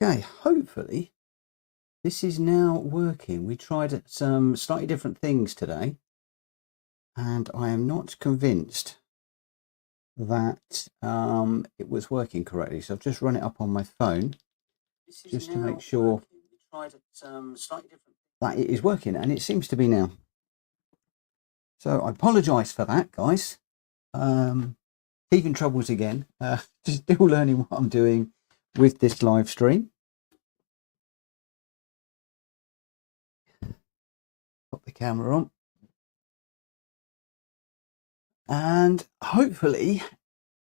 Okay, hopefully this is now working. We tried some slightly different things today, and I am not convinced that it was working correctly. So I've just run it up on my phone just to make sure that it is working, and it seems to be now. So I apologise for that, guys. Teething troubles again. Just still learning what I'm doing with this live stream. Put the camera on. And hopefully,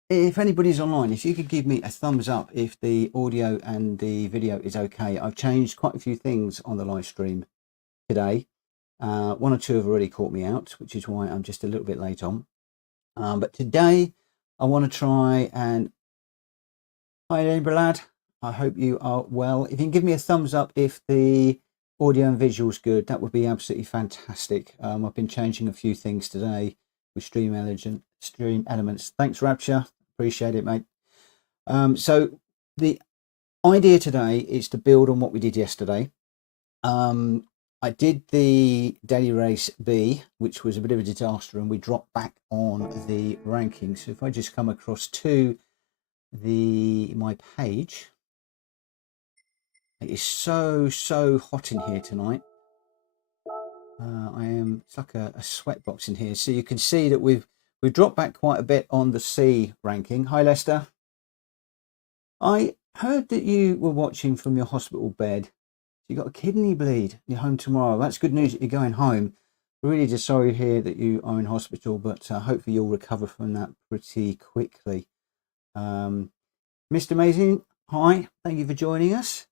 if anybody's online, if you could give me a thumbs up if the audio and the video is okay. I've changed quite a few things on the live stream today. One or two have already caught me out, which is why I'm just a little bit late on. But today I want to try and... Hi, neighbour lad. I hope you are well. If you can give me a thumbs up if the audio and visual's good, that would be absolutely fantastic. I've been changing a few things today with Stream Elements. Thanks, Rapture. Appreciate it, mate. So the idea today is to build on what we did yesterday. I did the daily race B, which was a bit of a disaster, and we dropped back on the rankings. So if I just come across to my page, it is so hot in here tonight. It's like a sweat box in here. So you can see that we've dropped back quite a bit on the C ranking. Hi, Lester. I heard that you were watching from your hospital bed. You got a kidney bleed. You're home tomorrow. That's good news that you're going home. Really just sorry to hear that you are in hospital, but hopefully you'll recover from that pretty quickly. Mr. Amazing, hi. Thank you for joining us.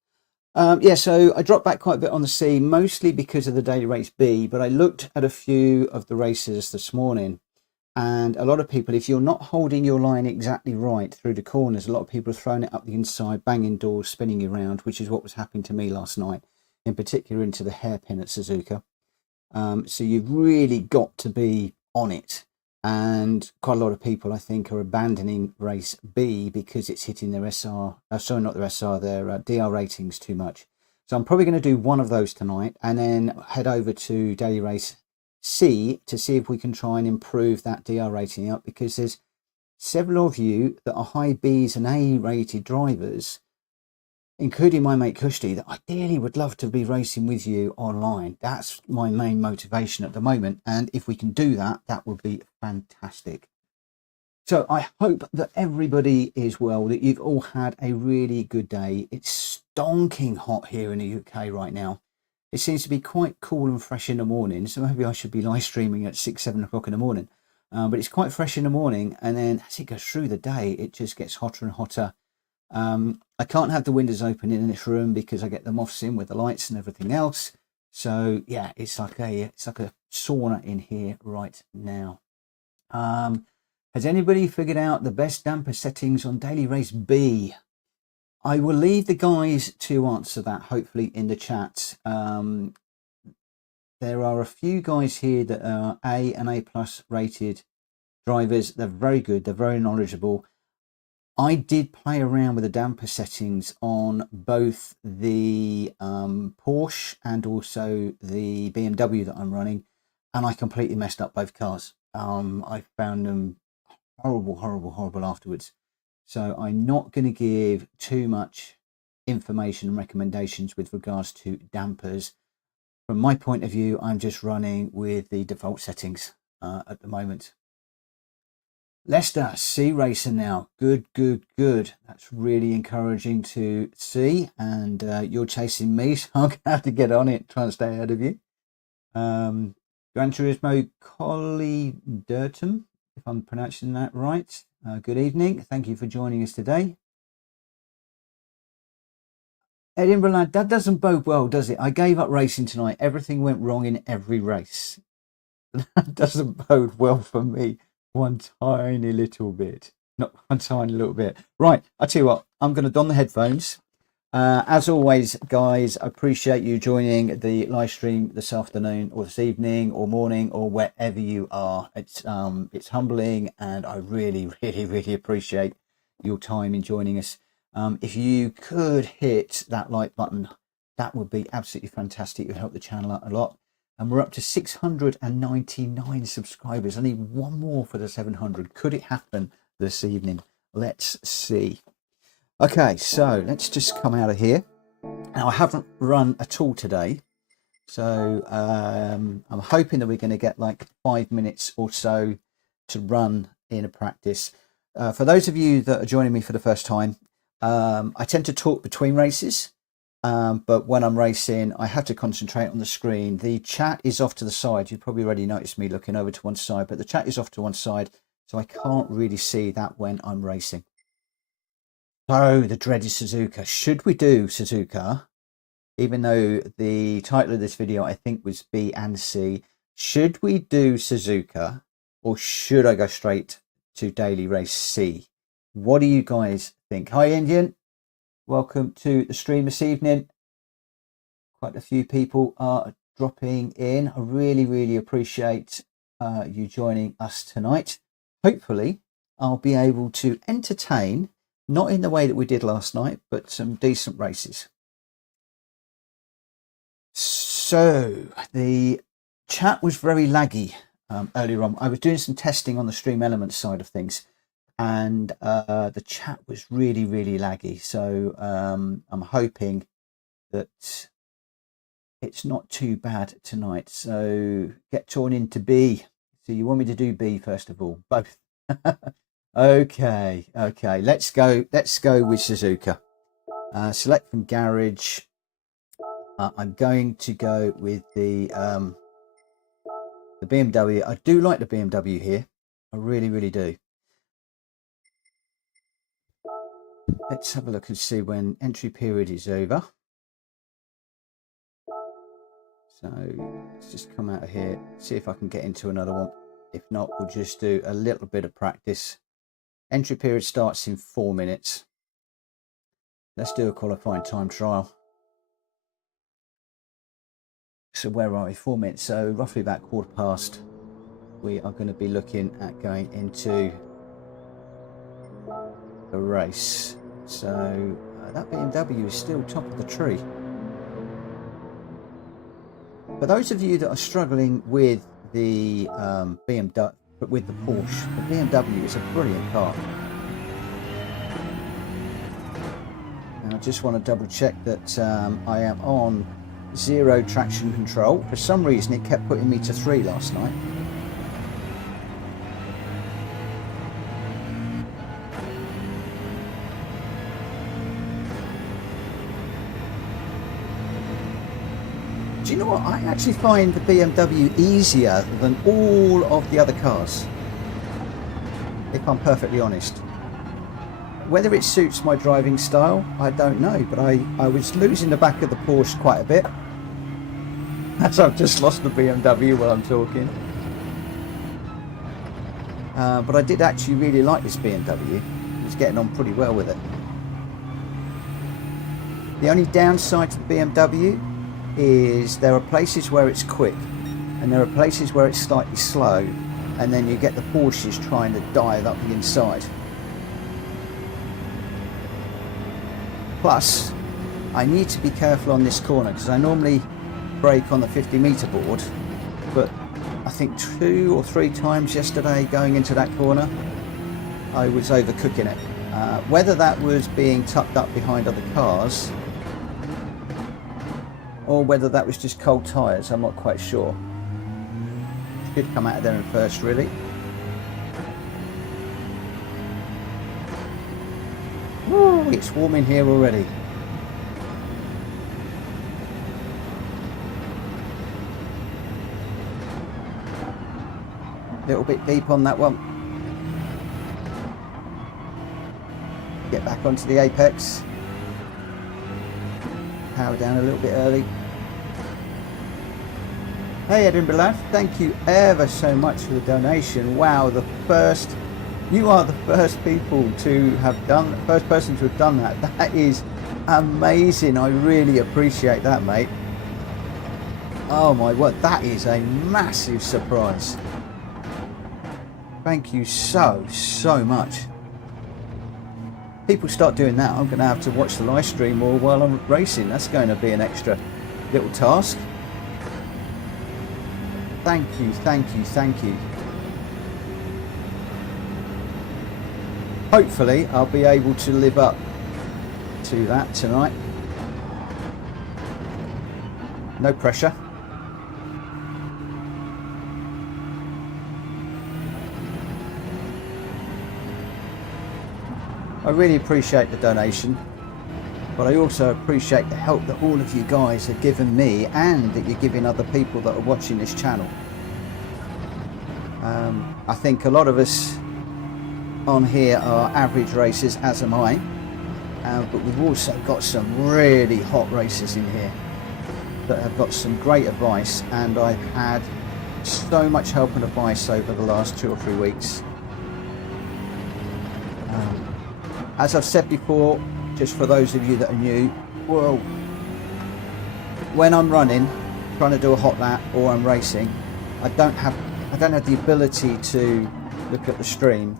Yeah, so I dropped back quite a bit on the C, mostly because of the daily race B, but I looked at a few of the races this morning, and a lot of people, if you're not holding your line exactly right through the corners, a lot of people are throwing it up the inside, banging doors, spinning you around, which is what was happening to me last night, in particular into the hairpin at Suzuka. So you've really got to be on it. And quite a lot of people, I think, are abandoning race B because it's hitting their SR, sorry, not their SR, their DR ratings too much. So I'm probably going to do one of those tonight and then head over to daily race C to see if we can try and improve that DR rating up, because there's several of you that are high Bs and A rated drivers, including my mate Kushti, that ideally would love to be racing with you online. That's my main motivation at the moment, and if we can do that, that would be fantastic. So I hope that everybody is well, that you've all had a really good day. It's stonking hot here in the UK right now. It seems to be quite cool and fresh in the morning, so maybe I should be live streaming at 6-7 o'clock in the morning. But it's quite fresh in the morning, and then as it goes through the day, it just gets hotter and hotter. I can't have the windows open in this room because I get the moths in with the lights and everything else. So yeah, it's like a sauna in here right now. Has anybody figured out the best damper settings on daily race B? I will leave the guys to answer that, hopefully in the chat. There are a few guys here that are A and A plus rated drivers. They're very good. They're very knowledgeable. I did play around with the damper settings on both the Porsche and also the BMW that I'm running, and I completely messed up both cars. I found them horrible afterwards. So I'm not going to give too much information and recommendations with regards to dampers. From my point of view, I'm just running with the default settings at the moment. Leicester, C racer now. Good. That's really encouraging to see. And you're chasing me, so I'm going to have to get on it, try and stay ahead of you. Gran Turismo Collie Durtum, if I'm pronouncing that right. Good evening. Thank you for joining us today. Edinburgh lad, that doesn't bode well, does it? I gave up racing tonight. Everything went wrong in every race. That doesn't bode well for me. One tiny little bit. Not one tiny little bit. Right, I tell you what, I'm going to don the headphones. As always, guys, I appreciate you joining the live stream this afternoon or this evening or morning or wherever you are. It's humbling, and I really appreciate your time in joining us. If you could hit that like button, that would be absolutely fantastic. It would help the channel out a lot. And we're up to 699 subscribers. I need one more for the 700. Could it happen this evening? Let's see. Okay, so let's just come out of here. Now, I haven't run at all today. So I'm hoping that we're going to get like 5 minutes or so to run in a practice. For those of you that are joining me for the first time, I tend to talk between races, but when I'm racing, I have to concentrate on the screen. The chat is off to the side. You've probably already noticed me looking over to one side, but the chat is off to one side, so I can't really see that when I'm racing. So the dreaded Suzuka. Should we do Suzuka? Even though the title of this video, I think, was B and C. Should we do Suzuka, or should I go straight to daily race C? What do you guys think? Hi, Indian. Welcome to the stream this evening. Quite a few people are dropping in. I really appreciate you joining us tonight. Hopefully, I'll be able to entertain, not in the way that we did last night, but some decent races. So the chat was very laggy earlier on. I was doing some testing on the Stream Elements side of things, and the chat was really laggy. So I'm hoping that it's not too bad tonight. So get torn into B. So you want me to do B first of all? Both. Okay. Let's go with Suzuka. Select from garage. I'm going to go with the BMW. I do like the BMW here. I really do. Let's have a look and see when entry period is over. So let's just come out of here, see if I can get into another one. If not, we'll just do a little bit of practice. Entry period starts in 4 minutes. Let's do a qualifying time trial. So where are we? 4 minutes. So roughly about 1/4 we are going to be looking at going into a race. So that BMW is still top of the tree. For those of you that are struggling with the BMW, with the Porsche, the BMW is a brilliant car. And I just want to double check that I am on 0 traction control. For some reason it kept putting me to 3 last night. Do you know what? I actually find the BMW easier than all of the other cars, if I'm perfectly honest. Whether it suits my driving style, I don't know, but I was losing the back of the Porsche quite a bit, as I've just lost the BMW while I'm talking. But I did actually really like this BMW. I was getting on pretty well with it. The only downside to the BMW is there are places where it's quick and there are places where it's slightly slow, and then you get the Porsches trying to dive up the inside. Plus, I need to be careful on this corner because I normally brake on the 50-meter board, but I think 2 or 3 times yesterday going into that corner I was overcooking it. Whether that was being tucked up behind other cars or whether that was just cold tyres, I'm not quite sure. Should come out of there in first, really. Woo, it's warm in here already. A little bit deep on that one. Get back onto the apex. Power down a little bit early. Hey Edinburgh lad, thank you ever so much for the donation. Wow, you are the first people to have done, first person to have done that. That is amazing. I really appreciate that, mate. Oh my word, that is a massive surprise. Thank you so much. people start doing that, I'm going to have to watch the live stream more while I'm racing. That's going to be an extra little task. Thank you, thank you, thank you. Hopefully I'll be able to live up to that tonight. No pressure. I really appreciate the donation, but I also appreciate the help that all of you guys have given me and that you're giving other people that are watching this channel. I think a lot of us on here are average racers, as am I, but we've also got some really hot racers in here that have got some great advice, and I've had so much help and advice over the last 2 or 3 weeks. As I've said before, just for those of you that are new, well, when I'm running, trying to do a hot lap, or I'm racing, I don't have the ability to look at the stream.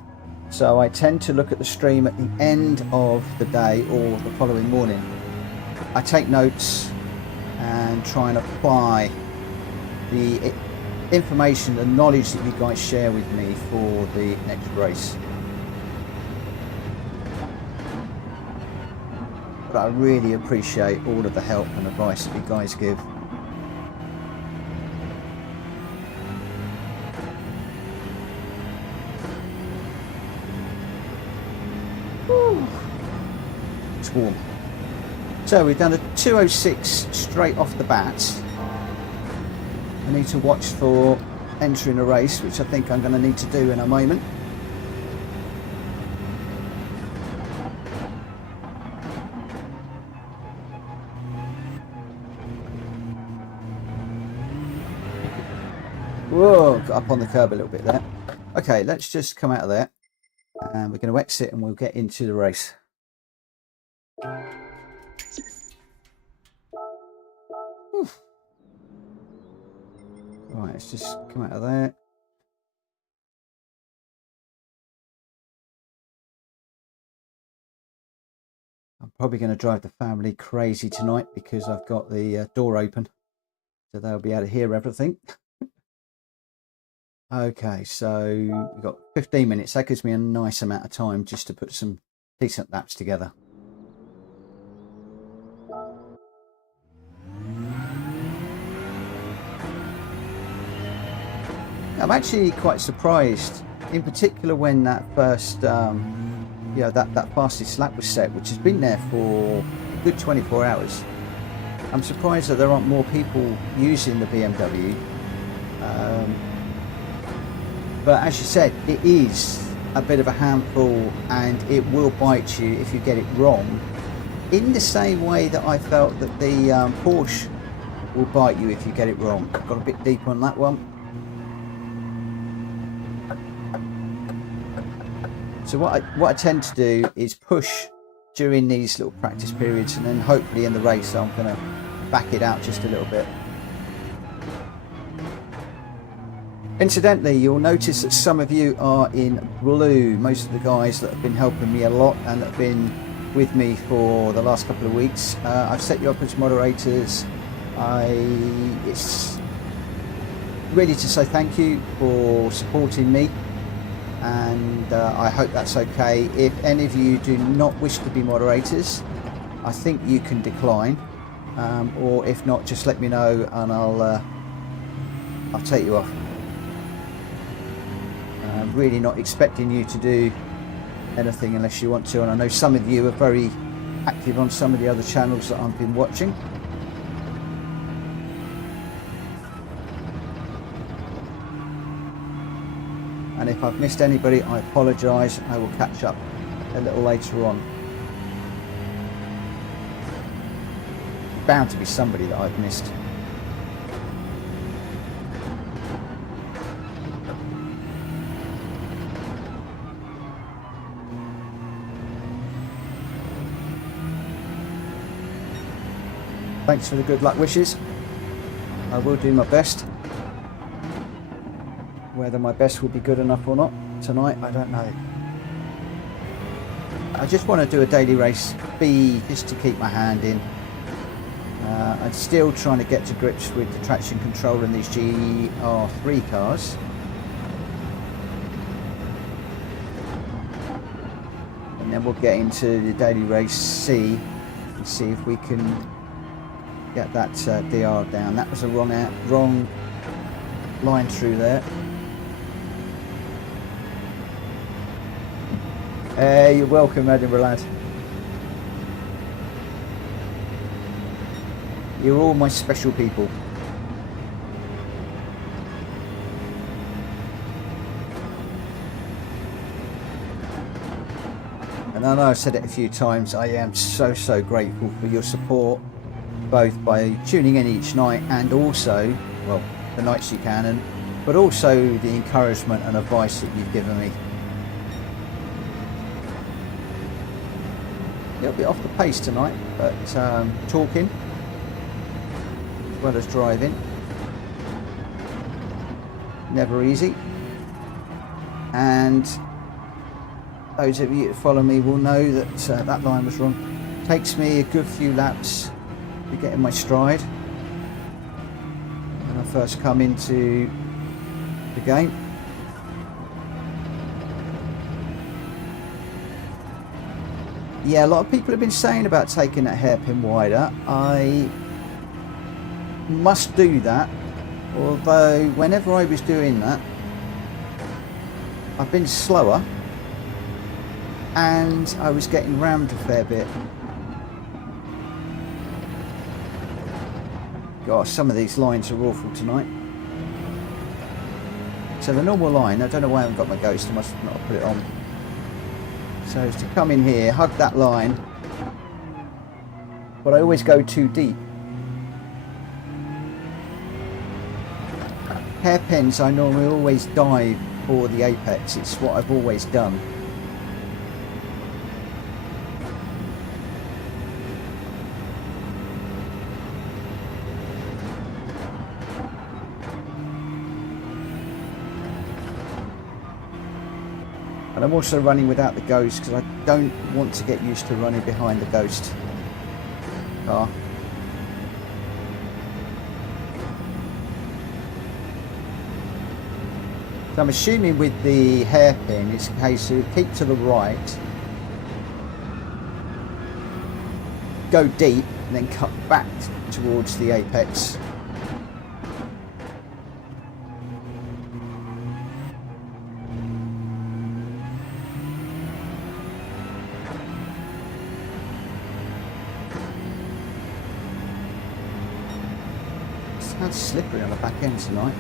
So I tend to look at the stream at the end of the day or the following morning. I take notes and try and apply the information and knowledge that you guys share with me for the next race. But I really appreciate all of the help and advice that you guys give. Whew. It's warm. So we've done a 2:06 straight off the bat. I need to watch for entering a race, which I think I'm going to need to do in a moment. Whoa, got up on the curb a little bit there. Okay, let's just come out of there and we're going to exit and we'll get into the race. Whew. Right, let's just come out of there. I'm probably going to drive the family crazy tonight because I've got the door open, so they'll be able to hear everything. Okay, so we've got 15 minutes. That gives me a nice amount of time just to put some decent laps together. I'm actually quite surprised, in particular when that first, that fastest lap was set, which has been there for a good 24 hours. I'm surprised that there aren't more people using the BMW. But as you said, it is a bit of a handful and it will bite you if you get it wrong, in the same way that I felt that the Porsche will bite you if you get it wrong. Got a bit deep on that one. So what I tend to do is push during these little practice periods, and then hopefully in the race I'm going to back it out just a little bit. Incidentally, you'll notice that some of you are in blue. Most of the guys that have been helping me a lot and that have been with me for the last couple of weeks, I've set you up as moderators. It's really to say thank you for supporting me, and I hope that's okay. If any of you do not wish to be moderators, I think you can decline, or if not, just let me know and I'll take you off. I'm really not expecting you to do anything unless you want to, and I know some of you are very active on some of the other channels that I've been watching. And if I've missed anybody, I apologise. I will catch up a little later on. Bound to be somebody that I've missed. Thanks for the good luck wishes. I will do my best. Whether my best will be good enough or not tonight, I don't know. I just want to do a daily race B just to keep my hand in. I'm still trying to get to grips with the traction control in these GR3 cars. And then we'll get into the daily race C and see if we can get that DR down. That was a wrong line through there. Hey, you're welcome, Edinburgh lad. You're all my special people. And I know I've said it a few times, I am so grateful for your support, both by tuning in each night and also, well, the nights you can, but also the encouragement and advice that you've given me. A little bit off the pace tonight, but talking as well as driving, never easy. And those of you that follow me will know that that line was wrong. Takes me a good few laps to get in my stride when I first come into the game. Yeah, a lot of people have been saying about taking that hairpin wider. I must do that, although whenever I was doing that, I've been slower and I was getting rammed a fair bit. Gosh, some of these lines are awful tonight. So the normal line, I don't know why I haven't got my Ghost, I must not have put it on. So is to come in here, hug that line, but I always go too deep. Hairpins, I normally always dive for the apex, it's what I've always done. And I'm also running without the Ghost because I don't want to get used to running behind the Ghost car. So I'm assuming with the hairpin it's a case of keep to the right, go deep and then cut back towards the apex. It's slippery on the back end tonight.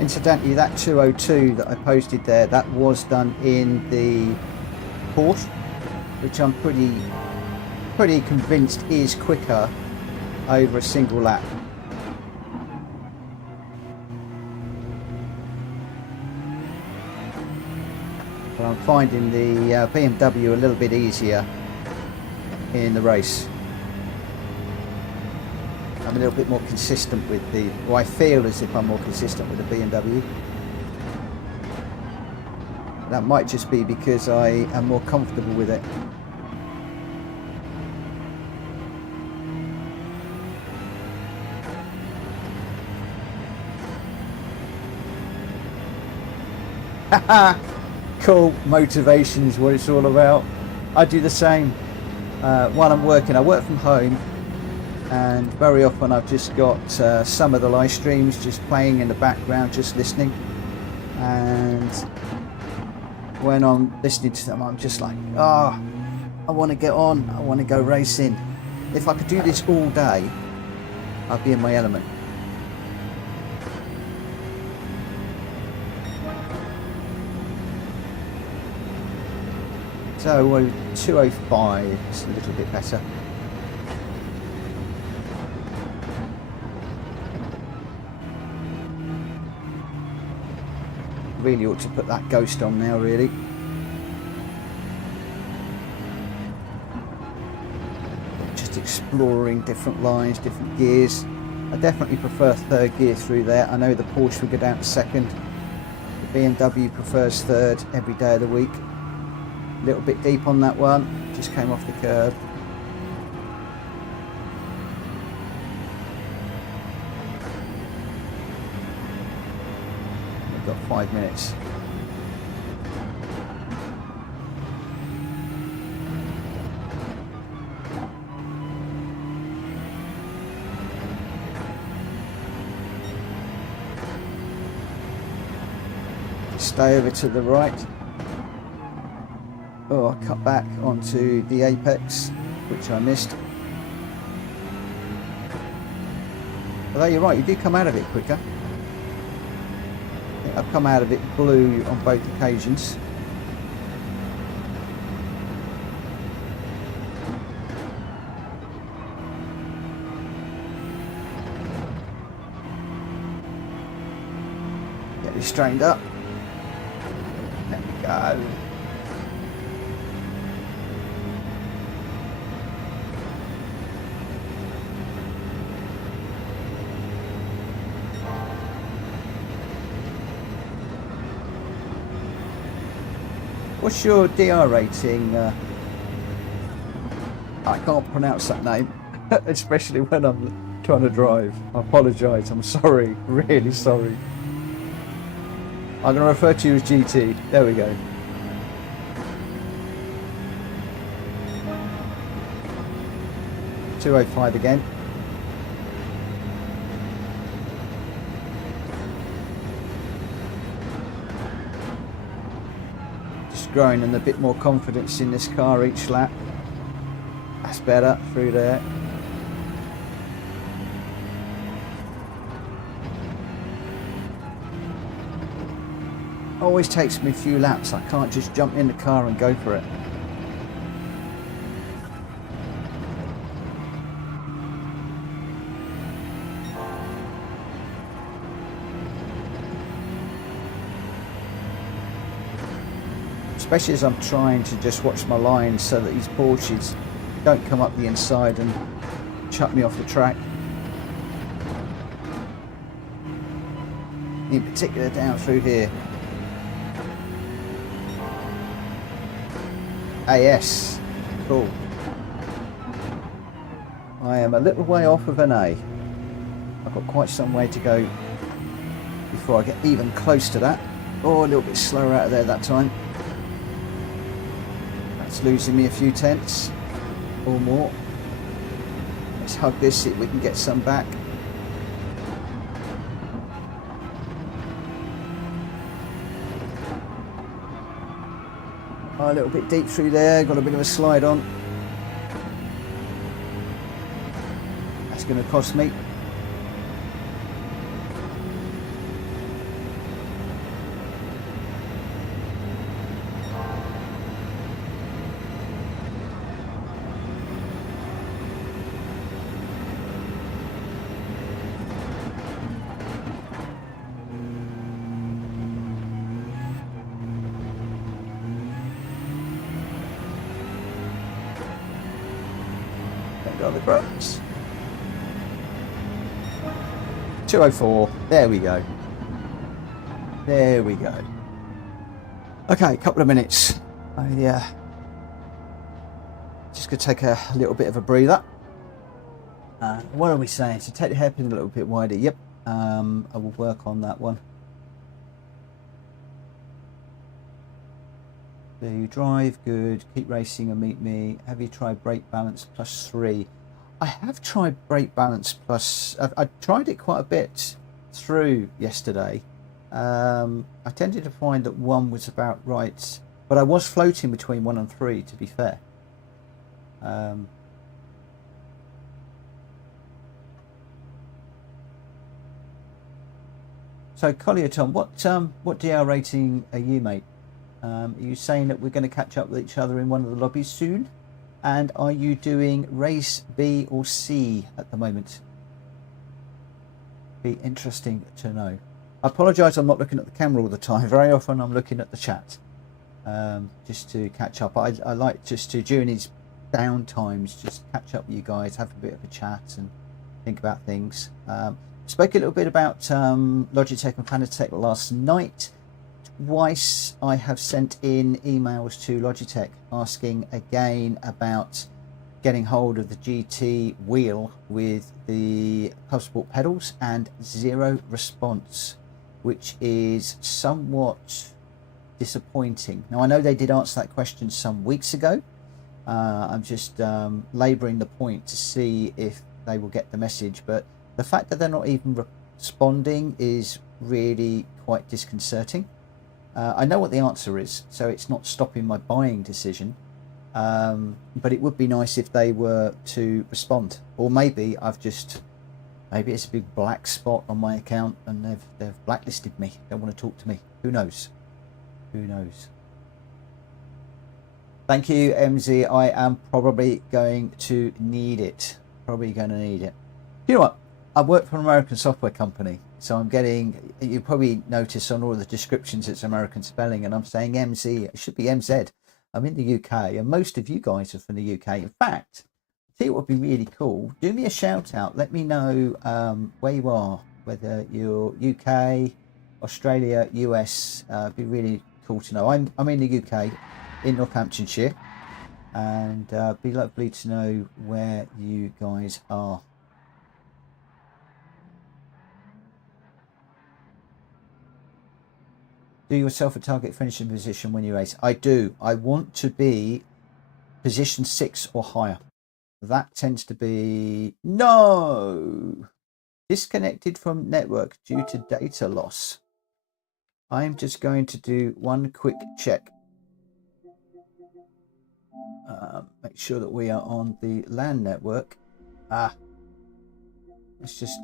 Incidentally, that 202 that I posted there, that was done in the port, which I'm pretty convinced is quicker over a single lap. But I'm finding the BMW a little bit easier in the race. I'm a little bit more consistent with the, or I feel as if I'm more consistent with the BMW. That might just be because I am more comfortable with it. Haha! Cool, motivation is what it's all about. I do the same while I'm working. I work from home, and very often I've just got some of the live streams just playing in the background, just listening. And when I'm listening to them, I'm just like, ah, I want to get on. I want to go racing. If I could do this all day, I'd be in my element. So 205 is a little bit better. Really ought to put that Ghost on now, really. Just exploring different lines, different gears. I definitely prefer third gear through there. I know the Porsche will go down to second. The BMW prefers third every day of the week. A little bit deep on that one. Just came off the curb. Got 5 minutes. Stay over to the right. Oh, I cut back onto the apex, which I missed. Although you're right, you did come out of it quicker. I've come out of it blue on both occasions. Get this straightened up. There we go. What's your DR rating? I can't pronounce that name, especially when I'm trying to drive. I apologise, I'm sorry, really sorry. I'm going to refer to you as GT. There we go. .205 again. Growing and a bit more confidence in this car each lap. That's better through there. Always takes me a few laps. I can't just jump in the car and go for it. Especially as I'm trying to just watch my lines so that these Porsches don't come up the inside and chuck me off the track. In particular down through here. AS, cool. I am a little way off of an A. I've got quite some way to go before I get even close to that. Oh, a little bit slower out of there that time. Losing me a few tenths or more. Let's hug this, see if we can get some back. Oh, a little bit deep through there, got a bit of a slide on. That's going to cost me. On the brakes. 204. There we go. There we go. Okay, a couple of minutes. Just gonna take a little bit of a breather. What are we saying? So take the hairpin a little bit wider. Yep. I will work on that one. So you drive, good. Keep racing and meet me. Have you tried brake balance +3? I have tried brake balance plus. I tried it quite a bit through yesterday. I tended to find that 1 was about right but I was floating between 1 and 3, to be fair. So Collier Tom, what DR rating are you, mate? Are you saying that we're going to catch up with each other in one of the lobbies soon? And are you doing race B or C at the moment? Be interesting to know. I apologise, I'm not looking at the camera all the time. Very often I'm looking at the chat, just to catch up. I like just to, during these down times, just catch up with you guys, have a bit of a chat and think about things. Spoke a little bit about Logitech and Fanatec last night. Twice I have sent in emails to Logitech asking again about getting hold of the GT wheel with the Club Sport pedals, and zero response, which is somewhat disappointing. Now I know they did answer that question some weeks ago. I'm just labouring the point to see if they will get the message, but the fact that they're not even responding is really quite disconcerting. I know what the answer is, so it's not stopping my buying decision, but it would be nice if they were to respond. Or maybe maybe it's a big black spot on my account and they've blacklisted me, don't want to talk to me. Who knows? Who knows? Thank you, MZ. I am probably going to need it. You know what? I work for an American software company, so I'm getting, you probably notice on all the descriptions it's American spelling, and I'm saying MZ, it should be MZ. I'm in the UK, and most of you guys are from the UK. In fact, I tell you what would be really cool, do me a shout out, let me know where you are, whether you're UK, Australia, US. It'd be really cool to know. I'm in the UK, in Northamptonshire, and be lovely to know where you guys are. Do yourself a target finishing position when you race? I do. I want to be position 6 or higher. That tends to be no disconnected from network due to data loss. I'm just going to do one quick check. Make sure that we are on the LAN network. It's just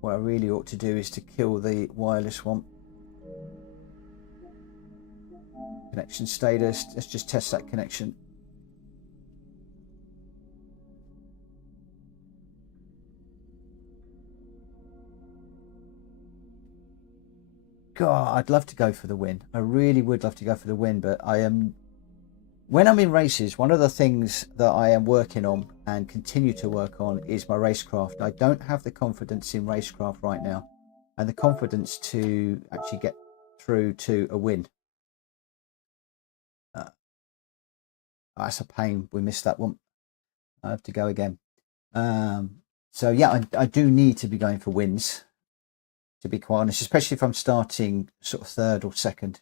what I really ought to do is to kill the wireless one. Connection status. Let's just test that connection. God, I'd love to go for the win. I really would love to go for the win, but when I'm in races, one of the things that I am working on and continue to work on is my racecraft. I don't have the confidence in racecraft right now, and the confidence to actually get through to a win. That's a pain. We missed that one. I have to go again. So yeah, I do need to be going for wins, to be quite honest, especially if I'm starting sort of third or second.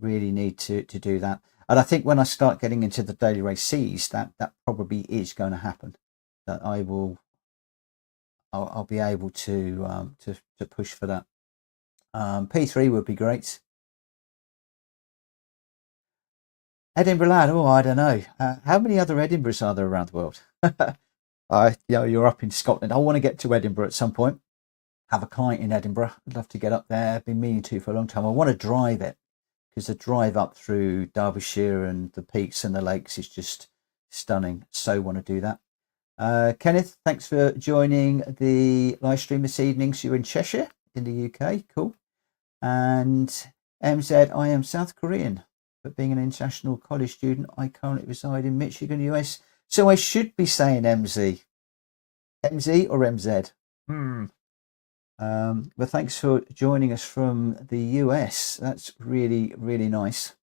Really need to do that. And I think when I start getting into the daily race C's, that probably is going to happen. That I'll be able to push for that. P3 would be great. Edinburgh lad, oh, I don't know. How many other Edinburghs are there around the world? You're up in Scotland. I want to get to Edinburgh at some point. Have a client in Edinburgh. I'd love to get up there. I've been meaning to for a long time. I want to drive it, because the drive up through Derbyshire and the peaks and the lakes is just stunning. So want to do that. Kenneth, thanks for joining the live stream this evening. So you're in Cheshire in the UK. Cool. And MZ, I am South Korean, but being an international college student, I currently reside in Michigan, US. So I should be saying MZ. MZ or MZ? But thanks for joining us from the US. That's really, really nice.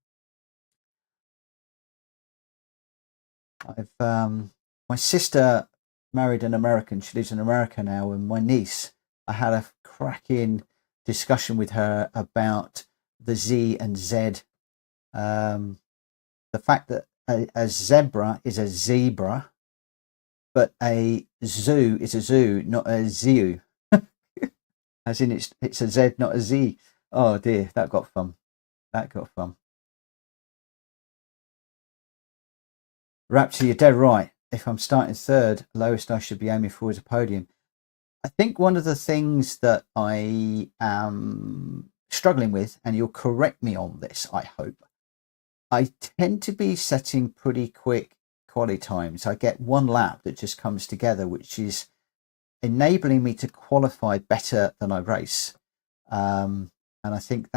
My sister married an American. She lives in America now, and my niece, I had a cracking discussion with her about the Z and Z. The fact that a zebra is a zebra, but a zoo is a zoo, not a zoo. As in it's a Z, not a Z. Oh dear, that got fun. That got fun. Rapture, you're dead right. If I'm starting third, lowest I should be aiming for is a podium. I think one of the things that I am struggling with, and you'll correct me on this, I hope, I tend to be setting pretty quick quali times. I get one lap that just comes together, which is enabling me to qualify better than I race. And I think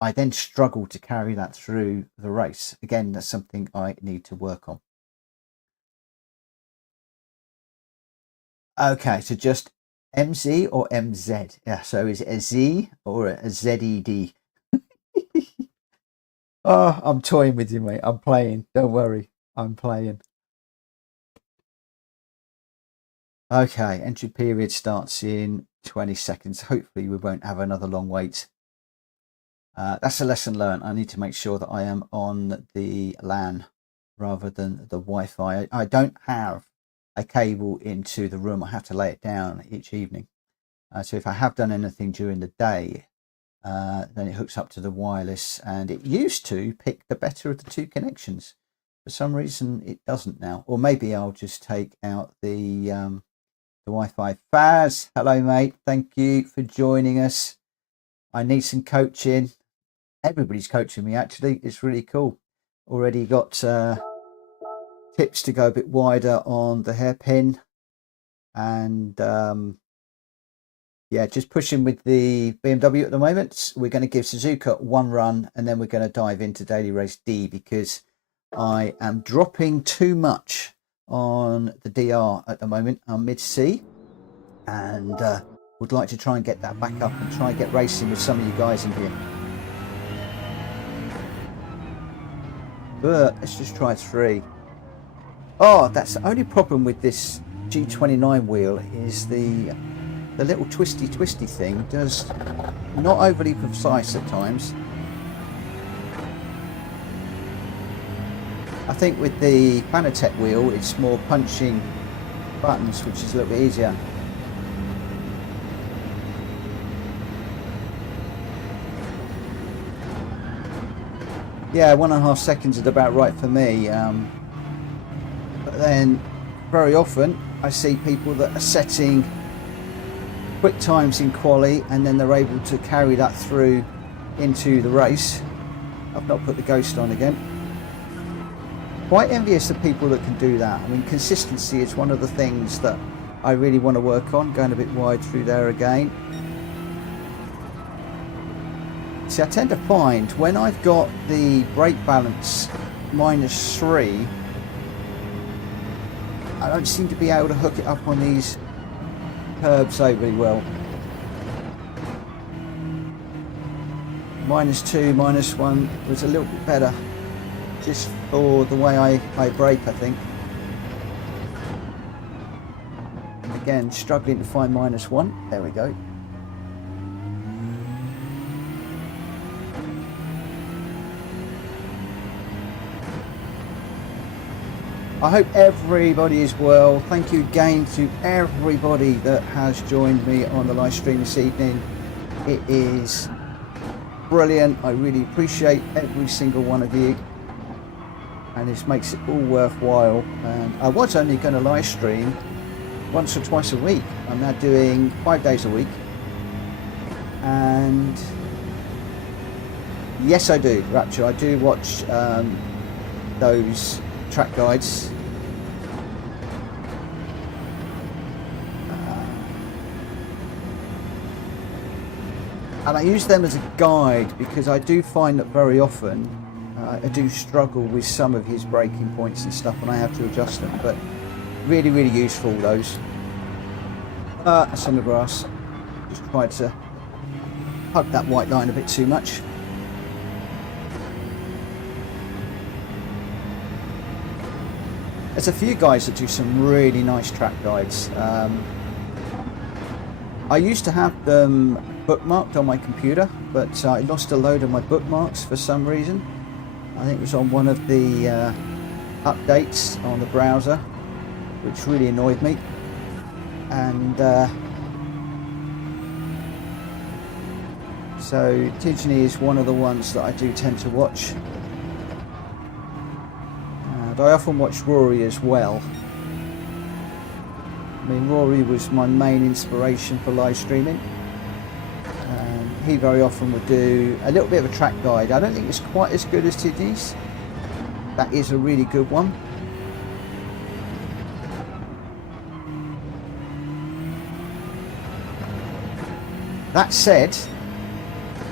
I then struggle to carry that through the race. Again, that's something I need to work on. Okay, so just MZ or MZ? Yeah, so is it a Z or a ZED? Oh, I'm toying with you, mate. I'm playing. Don't worry. I'm playing. Okay, entry period starts in 20 seconds. Hopefully we won't have another long wait. That's a lesson learned. I need to make sure that I am on the LAN rather than the Wi-Fi. I don't have a cable into the room. I have to lay it down each evening. So if I have done anything during the day, then it hooks up to the wireless, and it used to pick the better of the two connections. For some reason it doesn't now, or maybe I'll just take out the Wi-Fi. Faz, hello mate, thank you for joining us. I need some coaching. Everybody's coaching me actually. It's really cool. Already got tips to go a bit wider on the hairpin, and yeah, just pushing with the BMW at the moment. We're going to give Suzuka one run, and then we're going to dive into daily race D, because I am dropping too much on the DR at the moment. I'm mid C, and would like to try and get that back up and try and get racing with some of you guys in here. But let's just try 3. Oh, that's the only problem with this G29 wheel, is the little twisty thing does not overly precise at times. I think with the Planetech wheel it's more punching buttons, which is a little bit easier. Yeah, 1.5 seconds is about right for me. But then very often I see people that are setting quick times in quali, and then they're able to carry that through into the race. I've not put the ghost on again. Quite envious of people that can do that. I mean, consistency is one of the things that I really want to work on, going a bit wide through there again. See, I tend to find when I've got the brake balance -3, I don't seem to be able to hook it up on these curbs overly well. -2, -1 was a little bit better, just for the way I brake, I think. And again, struggling to find -1. There we go. I hope everybody is well. Thank you again to everybody that has joined me on the live stream this evening. It is brilliant. I really appreciate every single one of you, and this makes it all worthwhile. And I was only going to live stream once or twice a week. I'm now doing 5 days a week, and yes, I do, Rapture. I do watch those track guides. And I use them as a guide because I do find that very often I do struggle with some of his braking points and stuff, and I have to adjust them. But really, really useful, those. That's on the grass. Just tried to hug that white line a bit too much. There's a few guys that do some really nice track guides. I used to have them bookmarked on my computer, but I lost a load of my bookmarks for some reason. I think it was on one of the updates on the browser, which really annoyed me. And So Tidney is one of the ones that I do tend to watch. And I often watch Rory as well. I mean, Rory was my main inspiration for live streaming. He very often would do a little bit of a track guide. I don't think it's quite as good as Tidney's. That is a really good one. That said,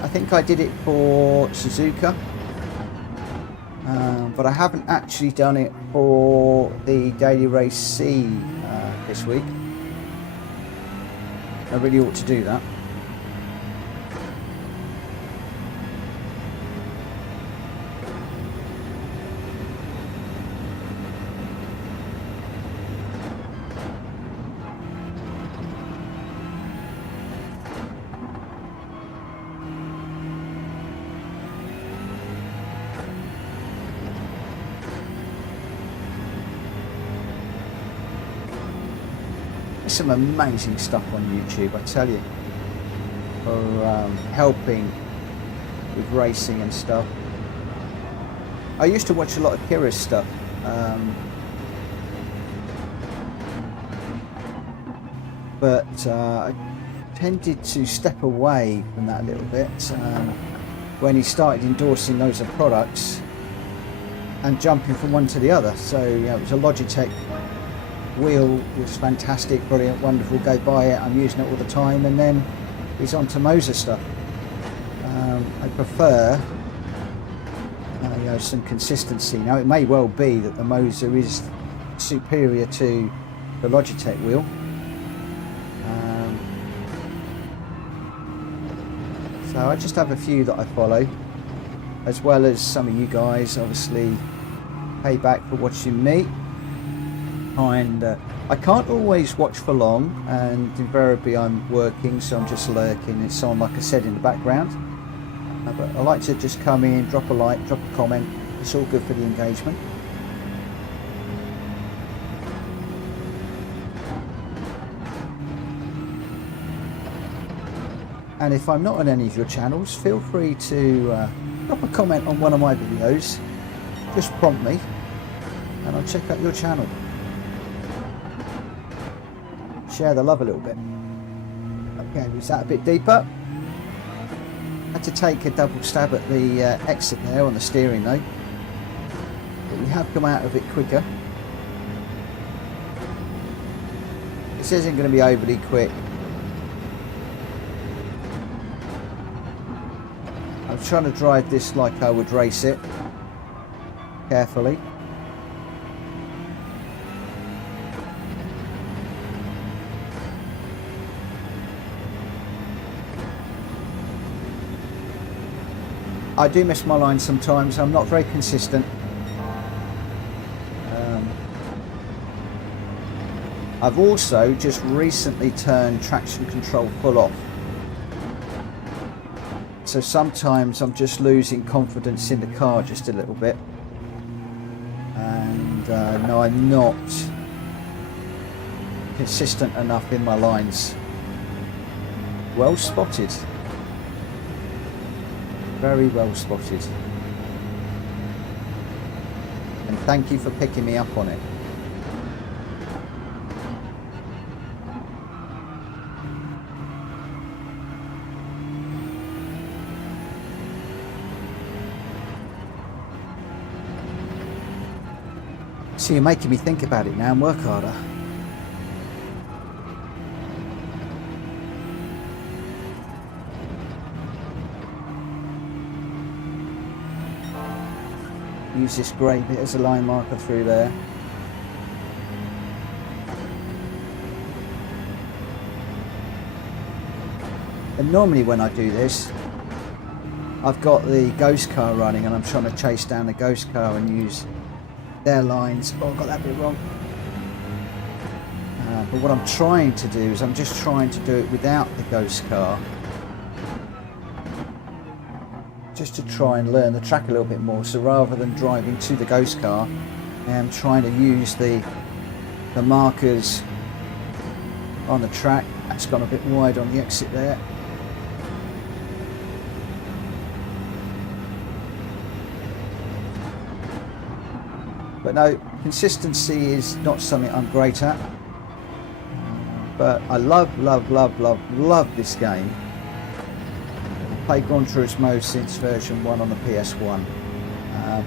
I think I did it for Suzuka, but I haven't actually done it for the Daily Race C this week. I really ought to do that. There's some amazing stuff on YouTube, I tell you, for helping with racing and stuff. I used to watch a lot of Kira's stuff. But I tended to step away from that a little bit when he started endorsing loads of products and jumping from one to the other. So it was a Logitech wheel, was fantastic, brilliant, wonderful, go buy it, I'm using it all the time, and then he's on to Moser stuff. I prefer some consistency. Now it may well be that the Moser is superior to the Logitech wheel. So I just have a few that I follow, as well as some of you guys obviously pay back for watching me. And I can't always watch for long, and invariably I'm working, so I'm just lurking. It's on, like I said, in the background. But I like to just come in, drop a like, drop a comment. It's all good for the engagement. And if I'm not on any of your channels, feel free to drop a comment on one of my videos. Just prompt me and I'll check out your channel. Share the love a little bit. Okay, was that a bit deeper? Had to take a double stab at the exit there on the steering though. But we have come out of it quicker. This isn't going to be overly quick. I'm trying to drive this like I would race it, carefully. I do miss my line sometimes. I'm not very consistent. I've also just recently turned traction control full off. So sometimes I'm just losing confidence in the car just a little bit. And no, I'm not consistent enough in my lines. Well spotted. Very well spotted. And thank you for picking me up on it. So you're making me think about it now and work harder. Use this grey bit as a line marker through there. And normally when I do this, I've got the ghost car running and I'm trying to chase down the ghost car and use their lines. Oh, I got that bit wrong. But what I'm trying to do is I'm just trying to do it without the ghost car. Just to try and learn the track a little bit more. So rather than driving to the ghost car, I'm trying to use the markers on the track. That's gone a bit wide on the exit there. But no, consistency is not something I'm great at. But I love this game. I've played Gran Turismo since version 1 on the PS1.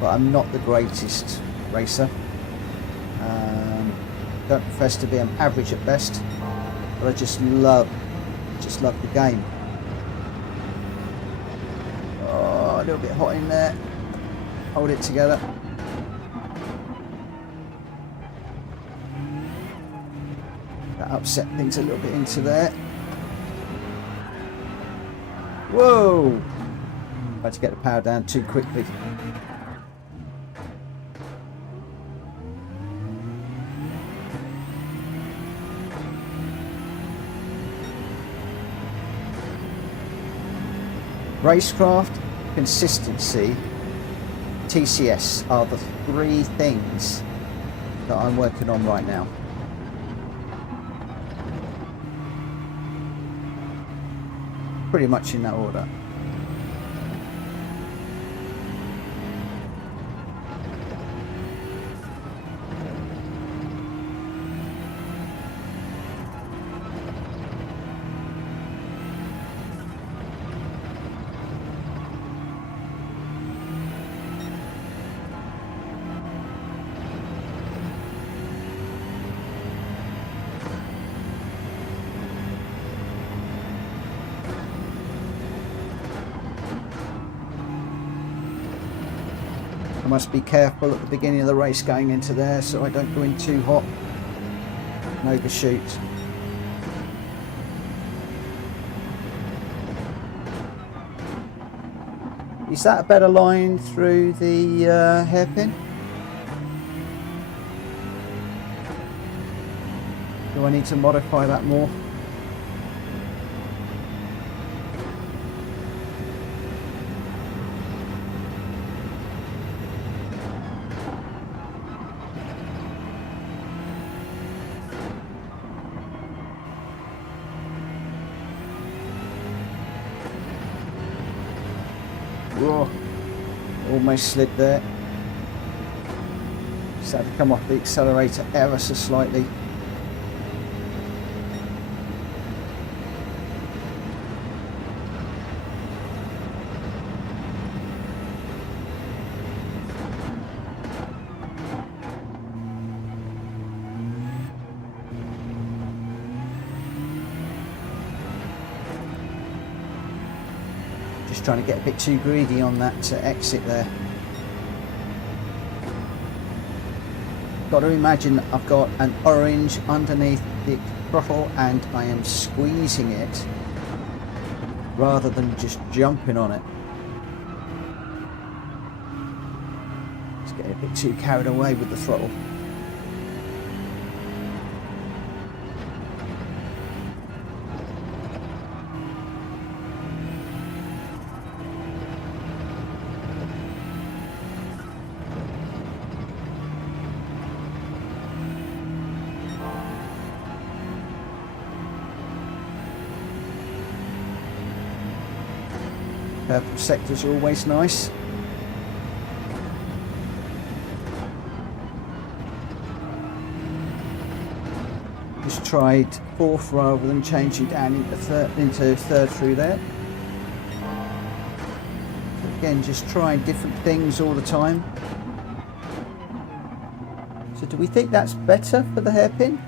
But I'm not the greatest racer. Don't profess to be. I'm average at best. But I just love the game. Oh, a little bit hot in there. Hold it together. That upset things a little bit into there. Whoa! Had to get the power down too quickly. Racecraft, consistency, TCS are the three things that I'm working on right now. Pretty much in that order. I must be careful at the beginning of the race going into there so I don't go in too hot and overshoot. Is that a better line through the hairpin? Do I need to modify that more? Whoa, almost slid there. Just had to come off the accelerator ever so slightly. Just trying to get a bit too greedy on that exit there. Got to imagine I've got an orange underneath the throttle and I am squeezing it rather than just jumping on it. Just getting a bit too carried away with the throttle. Purple sectors are always nice. Just tried fourth rather than changing down into third through there. Again, just trying different things all the time. So do we think that's better for the hairpin?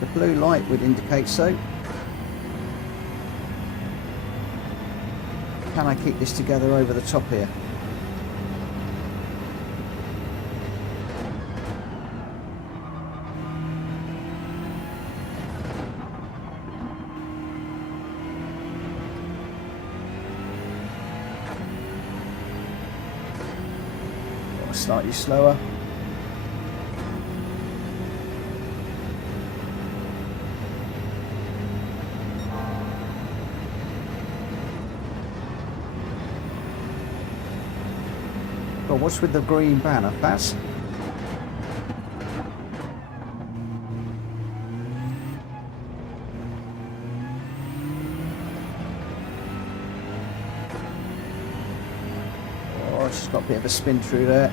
The blue light would indicate so. Can I keep this together over the top here? Slightly slower. Well, what's with the green banner, Faz? Oh, it's just got a bit of a spin through there.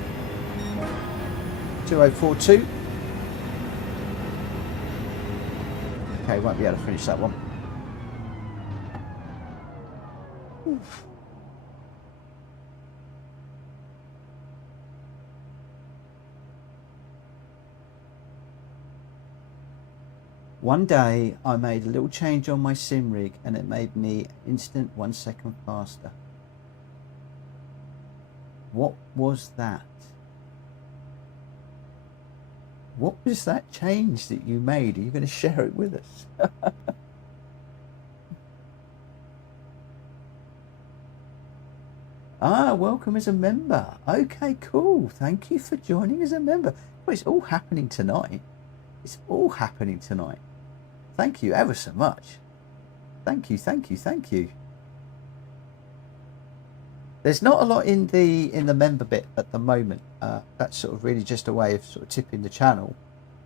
2042. Okay, won't be able to finish that one. Oof. One day I made a little change on my sim rig and it made me instant 1 second faster. What was that? What was that change that you made? Are you going to share it with us? Ah, welcome as a member. Okay, cool. Thank you for joining as a member. Well, it's all happening tonight. It's all happening tonight. Thank you ever so much. Thank you, thank you, thank you. There's not a lot in the member bit at the moment. That's sort of really just a way of sort of tipping the channel.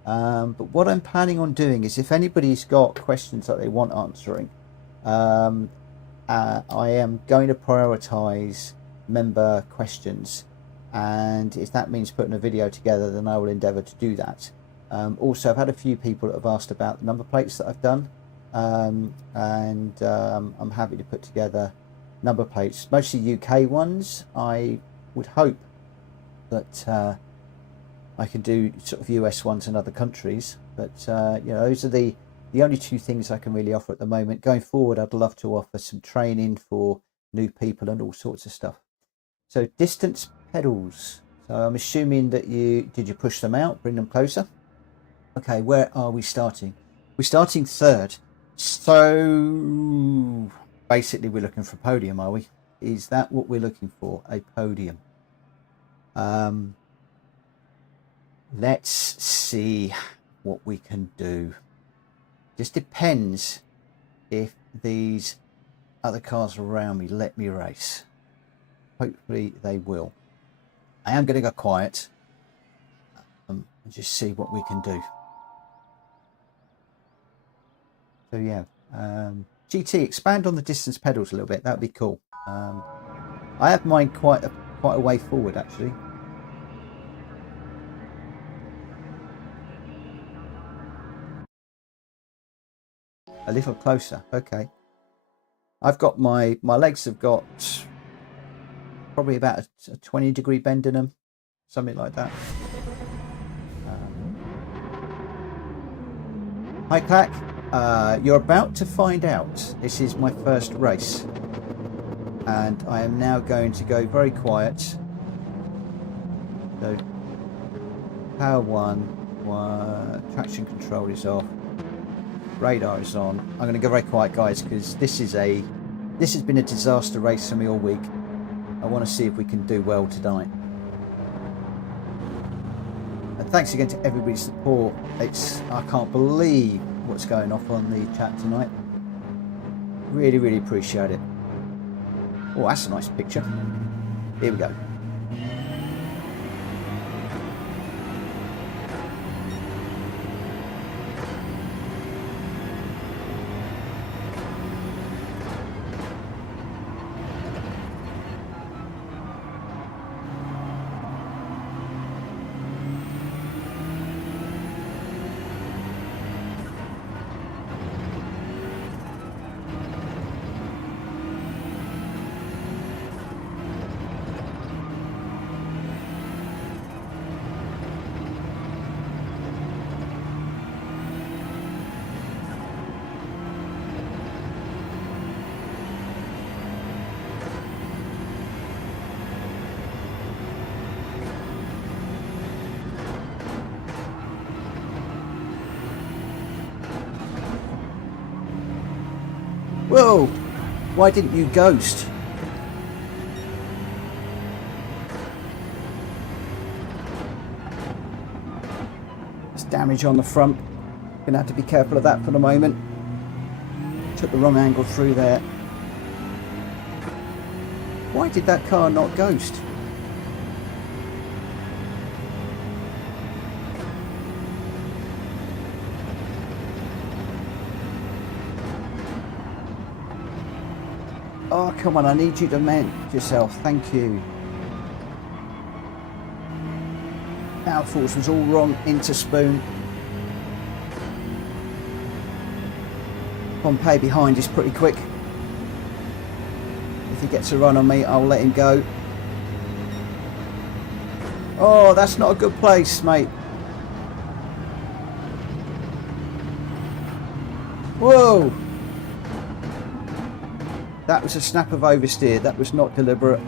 But what I'm planning on doing is, if anybody's got questions that they want answering, I am going to prioritize member questions, and if that means putting a video together, then I will endeavor to do that. Also, I've had a few people that have asked about the number plates that I've done, and I'm happy to put together number plates, mostly UK ones. I would hope that I can do sort of US ones in other countries, but you know, those are the only two things I can really offer at the moment. Going forward, I'd love to offer some training for new people and all sorts of stuff. So distance pedals. So I'm assuming that you push them out, bring them closer. Okay, where are we starting? We're starting third. So basically we're looking for a podium, are we? Is that what we're looking for? A podium. Let's see what we can do. Just depends if these other cars around me let me race. Hopefully they will. I am going to go quiet and just see what we can do. So yeah, GT, expand on the distance pedals a little bit. That'd be cool. I have mine quite a way forward actually. A little closer. Okay. I've got my legs have got probably about a 20-degree bend in them, something like that. Hi Clack, you're about to find out. This is my first race, and I am now going to go very quiet. So power one, traction control is off, radar is on. I'm going to go very quiet, guys, because this has been a disaster race for me all week. I want to see if we can do well tonight. And thanks again to everybody's support. I can't believe what's going off on the chat tonight. Really, really appreciate it. Oh, that's a nice picture. Here we go. Whoa! Why didn't you ghost? There's damage on the front. Gonna have to be careful of that for the moment. Took the wrong angle through there. Why did that car not ghost? Oh, come on, I need you to mend yourself. Thank you. downforce was all wrong into spoon. Pompey behind is pretty quick. If he gets a run on me, I'll let him go. Oh, that's not a good place, mate. Whoa! That was a snap of oversteer. That was not deliberate.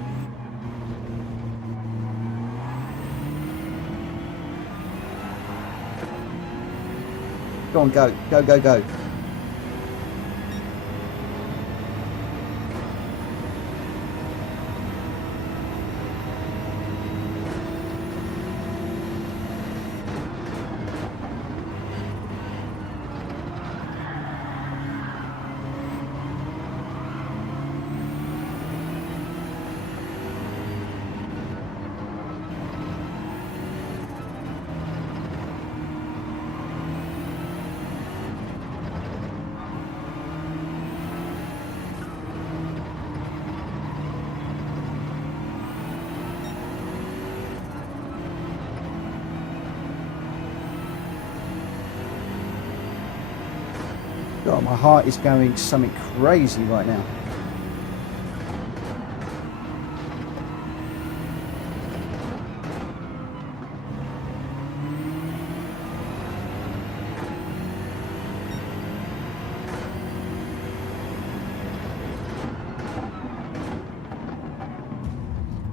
Go on, go. Go, go, go. God, my heart is going something crazy right now.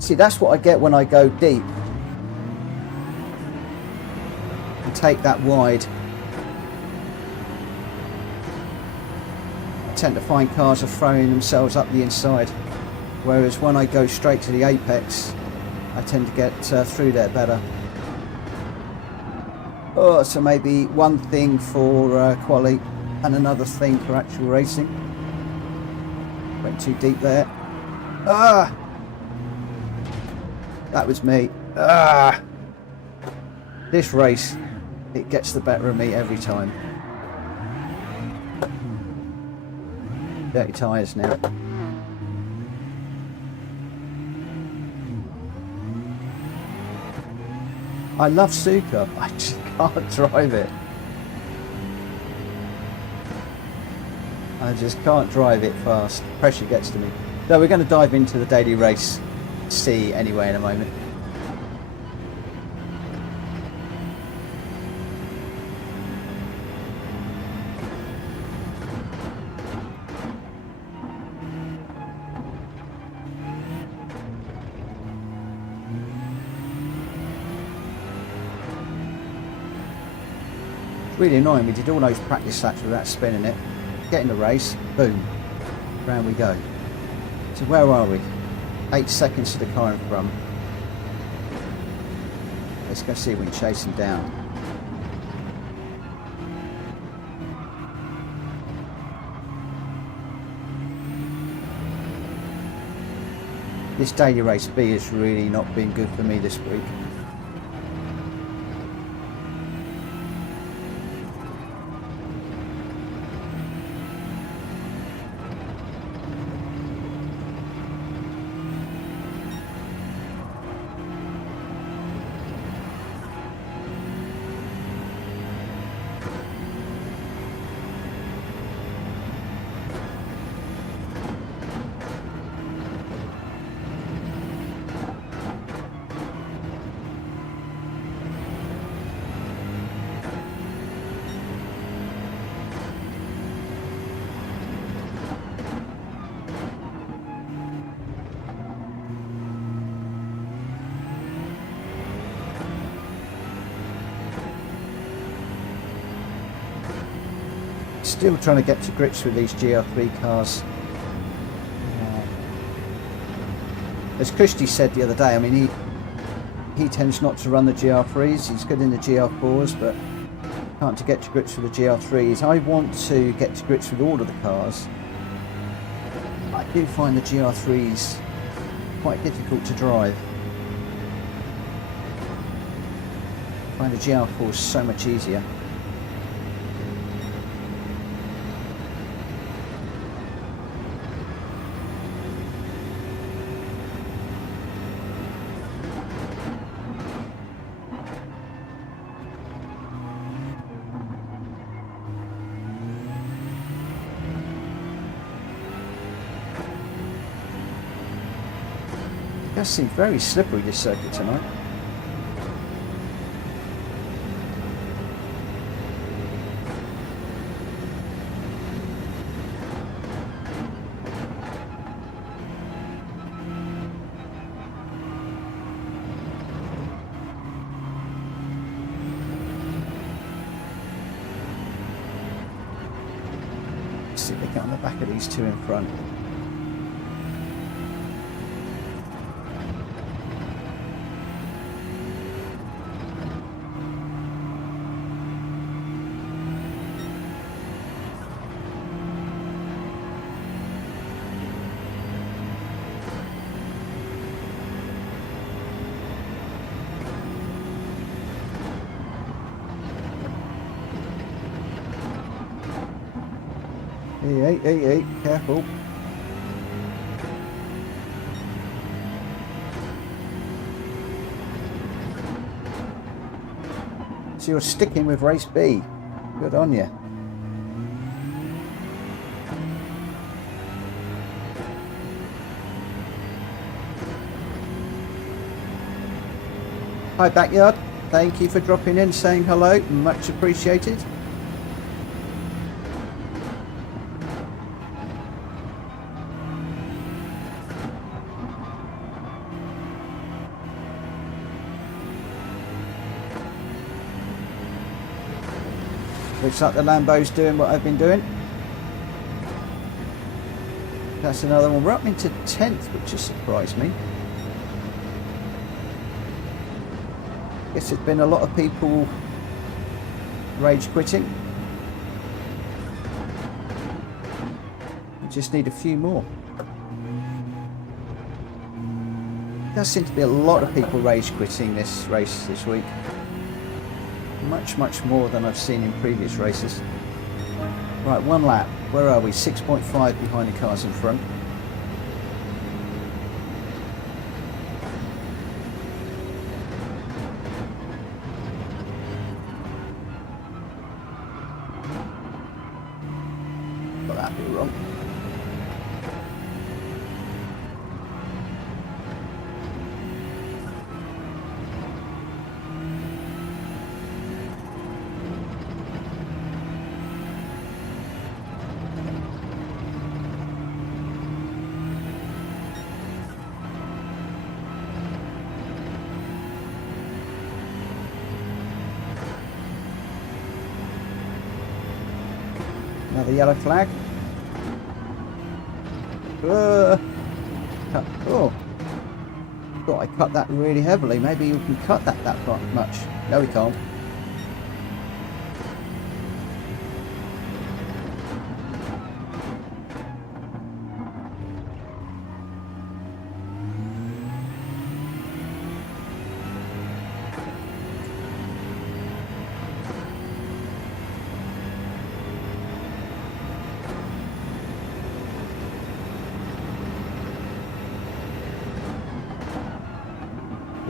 See, that's what I get when I go deep and take that wide. I tend to find cars are throwing themselves up the inside, whereas when I go straight to the apex, I tend to get through there better. Oh, so maybe one thing for quali and another thing for actual racing. Went too deep there. Ah! That was me. Ah! This race, it gets the better of me every time. Dirty tyres now. I love Suzuka, I just can't drive it. I just can't drive it fast. Pressure gets to me. So we're going to dive into the daily race C anyway in a moment. Really annoying. We did all those practice laps without spinning it. Get in the race, boom, round we go. So where are we? 8 seconds to the car in front. Let's go see if we can chase him down. This daily race B has really not been good for me this week. Still trying to get to grips with these GR3 cars. As Kushti said the other day, I mean he tends not to run the GR3s. He's good in the GR4s, but can't get to grips with the GR3s. I want to get to grips with all of the cars. I do find the GR3s quite difficult to drive. I find the GR4s so much easier. does seem very slippery, this circuit tonight. Let's see if they get on the back of these two in front. Hey, careful. So you're sticking with race B. Good on you. Hi Backyard, thank you for dropping in, saying hello, much appreciated. Looks like the Lambo's doing what I've been doing. That's another one. We're up into 10th, which has surprised me. Guess there's been a lot of people rage quitting. We just need a few more. There does seem to be a lot of people rage quitting this race this week. Much more than I've seen in previous races. Right, one lap. Where are we? 6.5 behind the cars in front. Got that bit wrong. Another yellow flag. Oh, thought I cut that really heavily. Maybe you can cut that much. No, we can't.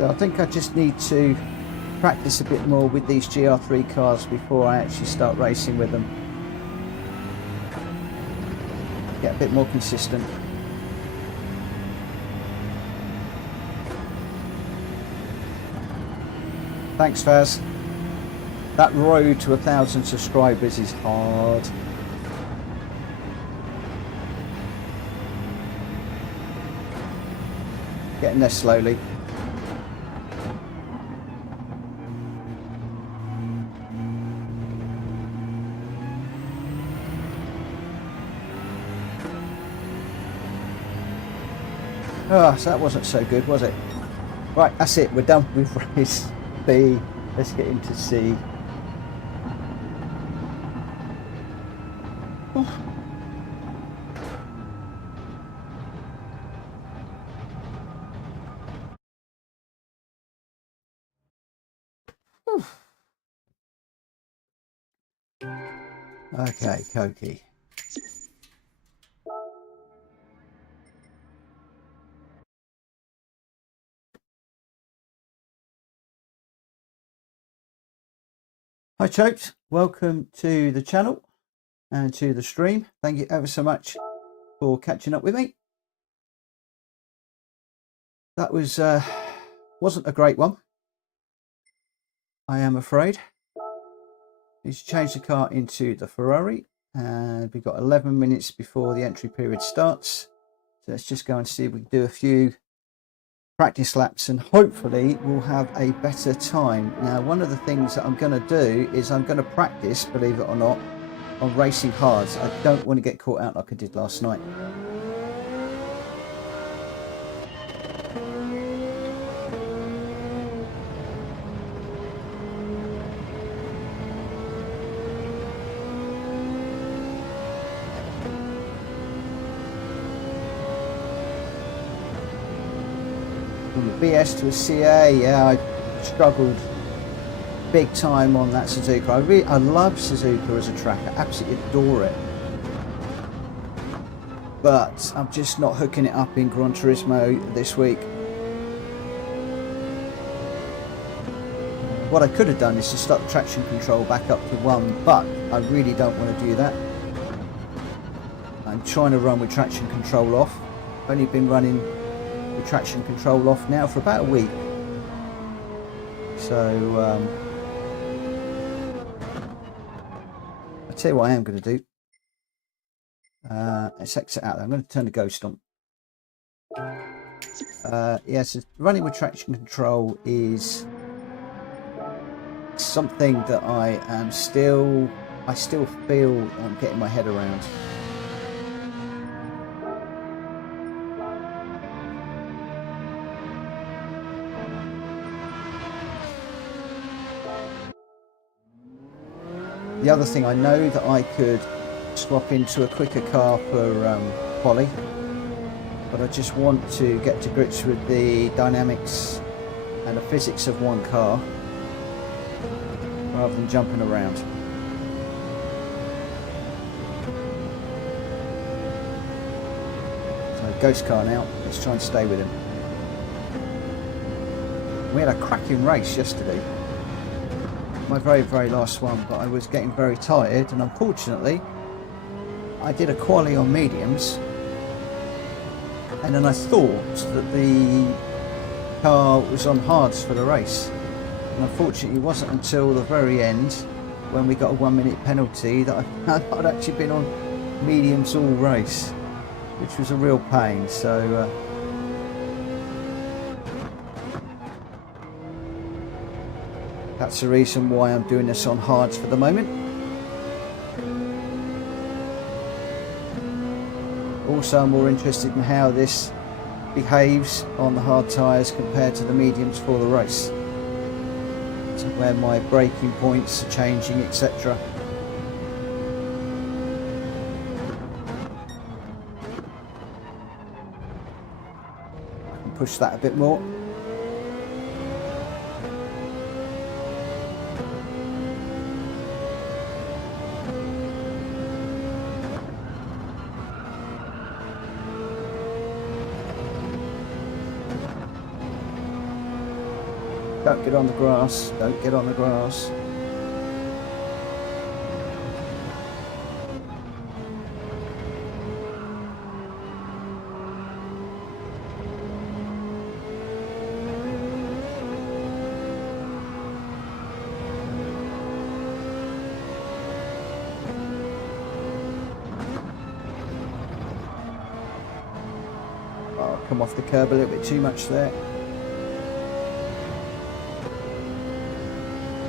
I think I just need to practice a bit more with these GR3 cars before I actually start racing with them. Get a bit more consistent. Thanks, Faz. That road to 1,000 subscribers is hard. Getting there slowly. Oh, so that wasn't so good, was it? Right, that's it. We're done with race B. Let's get into C. Oh. Okay, Koki. Hi chaps, welcome to the channel and to the stream. Thank you ever so much for catching up with me. that was wasn't a great one, I am afraid. Need to change the car into the Ferrari, and we've got 11 minutes before the entry period starts. So let's just go and see if we can do a few practice laps, and hopefully we'll have a better time. Now, one of the things that I'm going to do is I'm going to practice, believe it or not, on racing hards. I don't want to get caught out like I did last night. From a BS to a CA, yeah, I struggled big time on that Suzuka. I love Suzuka as a track. I absolutely adore it. But I'm just not hooking it up in Gran Turismo this week. What I could have done is to start the traction control back up to 1, but I really don't want to do that. I'm trying to run with traction control off. I've only been running with traction control off now for about a week. So I'll tell you what I am going to do. Let's exit out there. I'm going to turn the ghost on. Yes, running with traction control is something that I still feel I'm getting my head around. The other thing, I know that I could swap into a quicker car for Poly, but I just want to get to grips with the dynamics and the physics of one car rather than jumping around. So ghost car now, let's try and stay with him. We had a cracking race yesterday. My very last one, but I was getting very tired, and unfortunately I did a quali on mediums, and then I thought that the car was on hards for the race, and unfortunately it wasn't until the very end when we got a 1 minute penalty that I found I'd actually been on mediums all race, which was a real pain. So that's the reason why I'm doing this on hards for the moment. Also, I'm more interested in how this behaves on the hard tyres compared to the mediums for the race. So where my braking points are changing, etc. I can push that a bit more. Don't get on the grass, don't get on the grass. Oh, come off the curb a little bit too much there.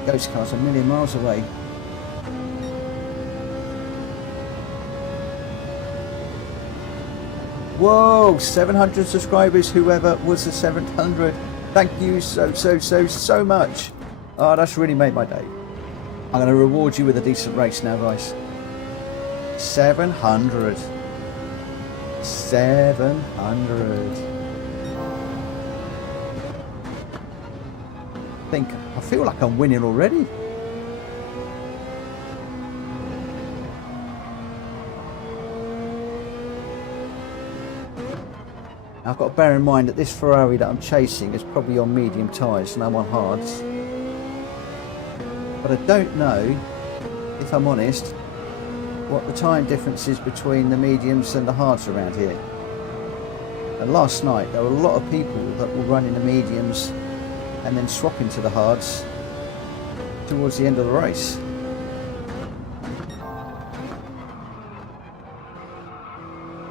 Ghost car's a million miles away. Whoa, 700 subscribers, whoever was the 700. Thank you so much. Oh, that's really made my day. I'm going to reward you with a decent race now, guys. 700. 700. I feel like I'm winning already. Now, I've got to bear in mind that this Ferrari that I'm chasing is probably on medium tyres and I'm on hards. But I don't know, if I'm honest, what the time difference is between the mediums and the hards around here. And last night there were a lot of people that were running the mediums and then swapping to the hards towards the end of the race.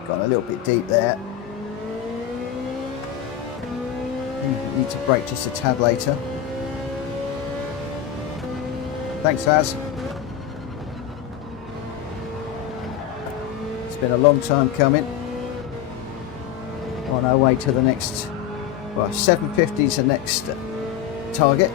Got a little bit deep there. Need to brake just a tad later. Thanks, Az. It's been a long time coming. On our way to the next, well, 750 is the next target.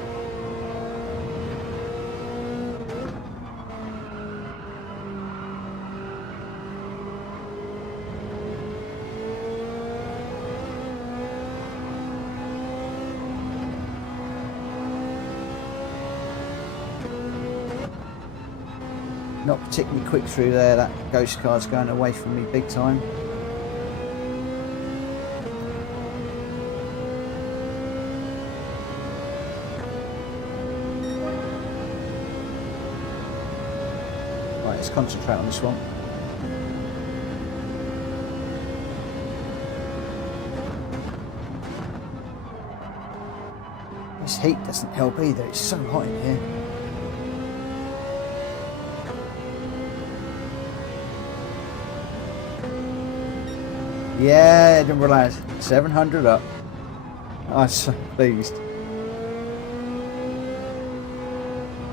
Not particularly quick through there. That ghost car's going away from me big time. Right, let's concentrate on this one. This heat doesn't help either. It's so hot in here. Yeah, I didn't realise. 700 up. I'm so pleased.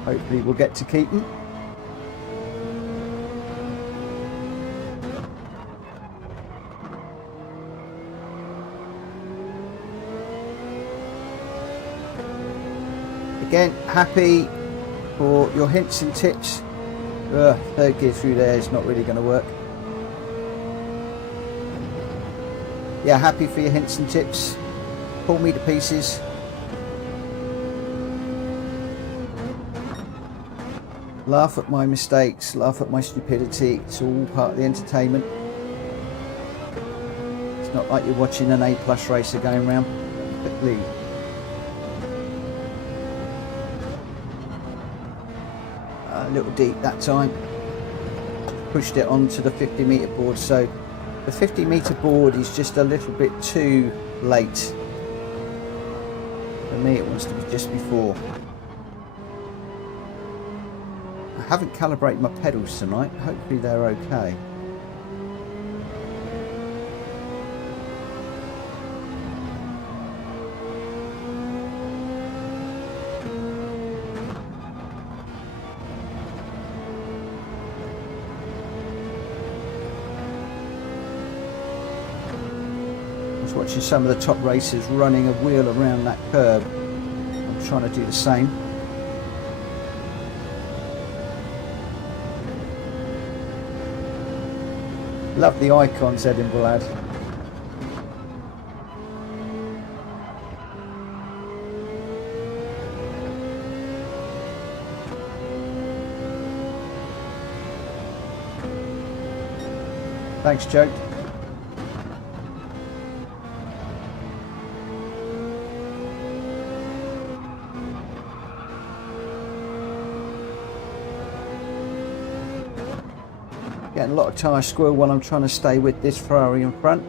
Hopefully we'll get to Keaton. Again, happy for your hints and tips. Third gear through there is not really going to work. Yeah, happy for your hints and tips. Pull me to pieces. Laugh at my mistakes, laugh at my stupidity. It's all part of the entertainment. It's not like you're watching an A+ racer going round quickly. A little deep that time. Pushed it onto the 50-metre board, so the 50-metre board is just a little bit too late. For me, it wants to be just before. I haven't calibrated my pedals tonight. Hopefully they're okay. Watching some of the top racers running a wheel around that curve. I'm trying to do the same. Love the icons, Edinburgh lad. Thanks, Joe. Getting a lot of tyre squirrel while I'm trying to stay with this Ferrari in front.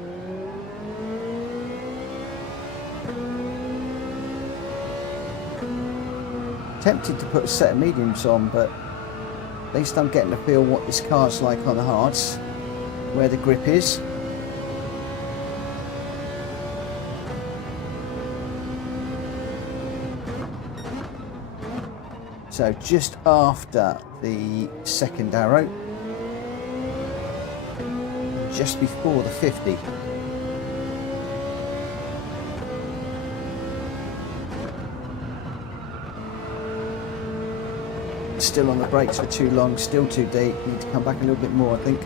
Tempted to put a set of mediums on, but at least I'm getting to feel what this car's like on the hards, where the grip is. So just after the second arrow, just before the 50. Still on the brakes for too long, still too deep. Need to come back a little bit more, I think.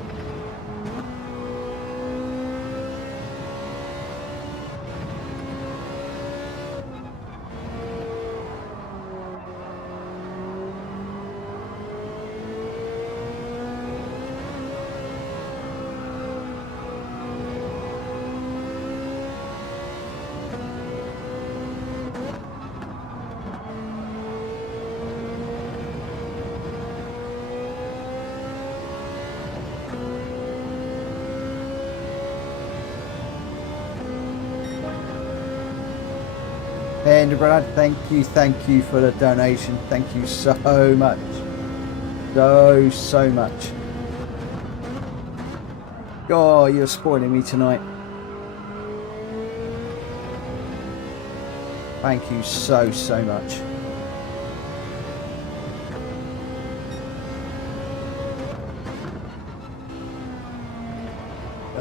And Brad, thank you for the donation. Thank you so much. So much. Oh, you're spoiling me tonight. Thank you so much.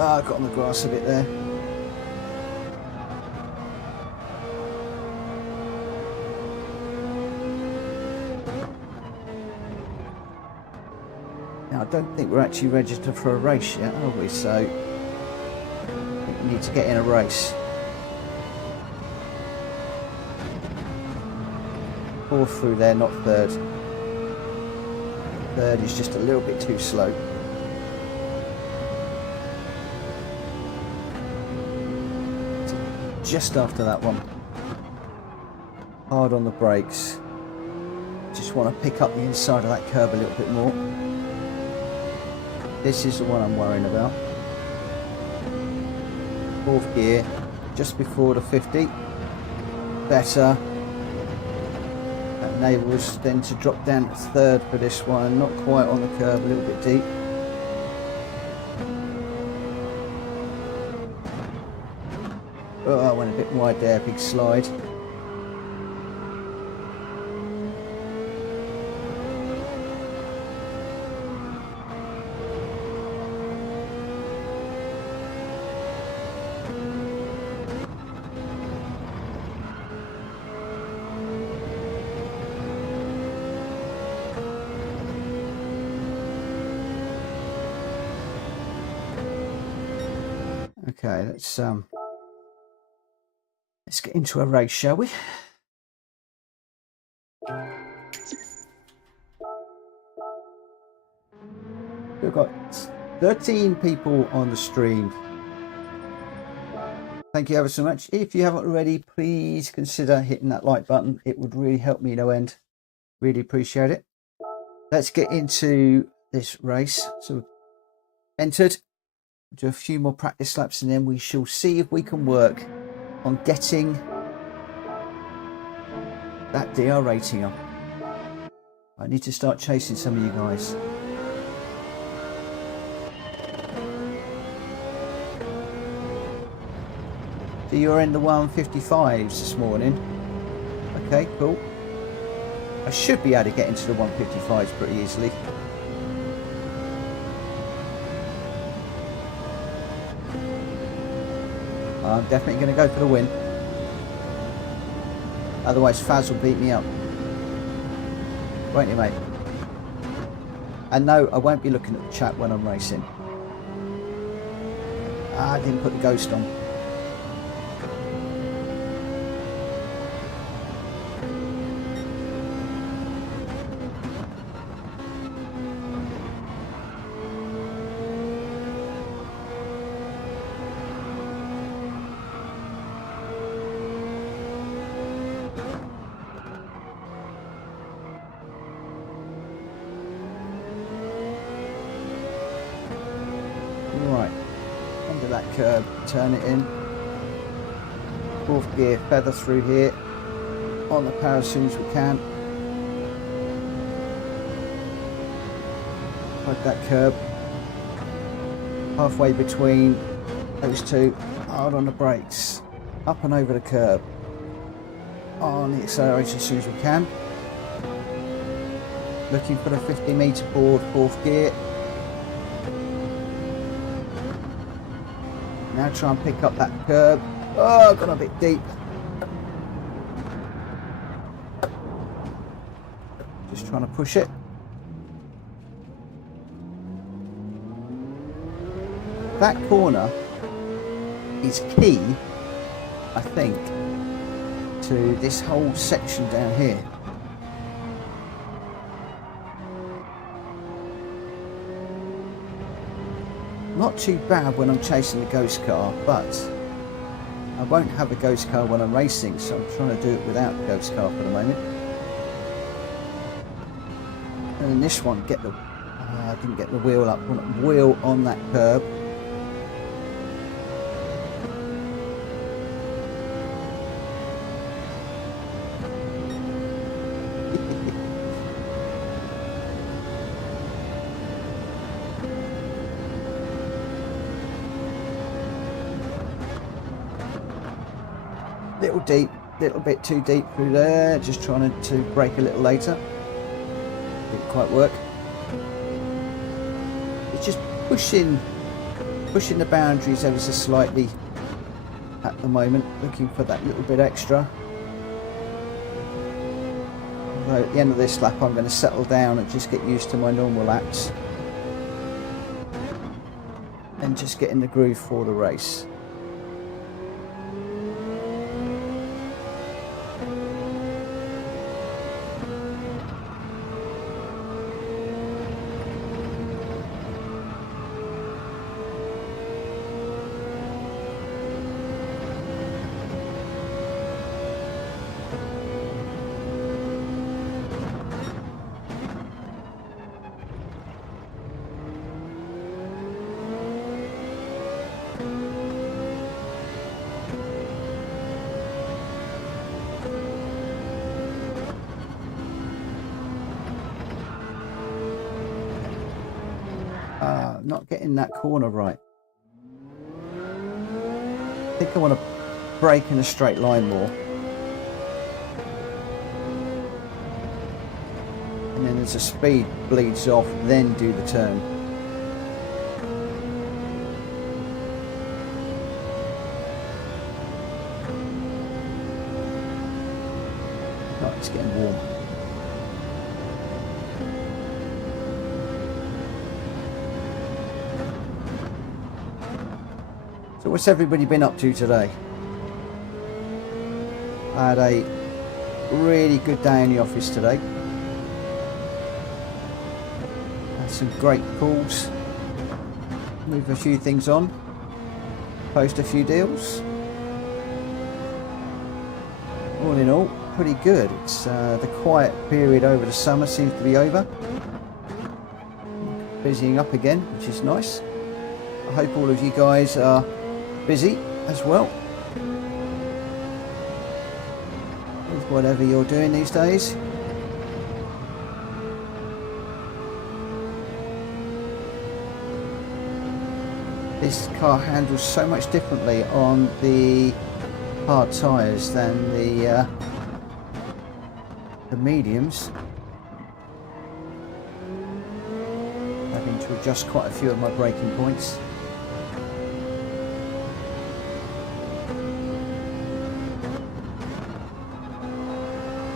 Ah, I got on the grass a bit there. Now, I don't think we're actually registered for a race yet, are we? So, I think we need to get in a race. Fourth through there, not third. Third is just a little bit too slow. Just after that one. Hard on the brakes. Just want to pick up the inside of that curb a little bit more. This is the one I'm worrying about. Fourth gear, just before the 50. Better. That enables then to drop down to third for this one. Not quite on the curb, a little bit deep. Oh, I went a bit wide there, big slide. Okay, let's get into a race, shall we? We've got 13 people on the stream. Thank you ever so much. If you haven't already, please consider hitting that like button. It would really help me no end. Really appreciate it. Let's get into this race. So we've entered. Do a few more practice laps and then we shall see if we can work on getting that DR rating up. I need to start chasing some of you guys. So you're in the 155s this morning. Okay, cool. I should be able to get into the 155s pretty easily. I'm definitely going to go for the win. Otherwise Faz will beat me up. Won't you, mate? And no, I won't be looking at the chat when I'm racing. I didn't put the ghost on. Curb, turn it in. Fourth gear, feather through here. On the power as soon as we can. Like that curb. Halfway between those two. Hard on the brakes. Up and over the curb. On the acceleration as soon as we can. Looking for the 50-meter board, fourth gear. Now try and pick up that curb. Oh, got a bit deep. Just trying to push it. That corner is key, I think, to this whole section down here. Not too bad when I'm chasing the ghost car, but I won't have a ghost car when I'm racing, so I'm trying to do it without the ghost car for the moment. And in this one, I didn't get the wheel up, wheel on that curb. Little deep, little bit too deep through there, just trying to brake a little later. Didn't quite work. It's just pushing the boundaries ever so slightly at the moment, looking for that little bit extra. Although at the end of this lap I'm going to settle down and just get used to my normal laps and just get in the groove for the race. Not getting that corner right. I think I want to brake in a straight line more. And then as the speed bleeds off, then do the turn. Oh, it's getting warm. So what's everybody been up to today? I had a really good day in the office today. Had some great calls. Move a few things on. Post a few deals. All in all, pretty good. It's the quiet period over the summer seems to be over. Busying up again, which is nice. I hope all of you guys are busy as well with whatever you're doing these days. This car handles so much differently on the hard tyres than the mediums. Having to adjust quite a few of my braking points.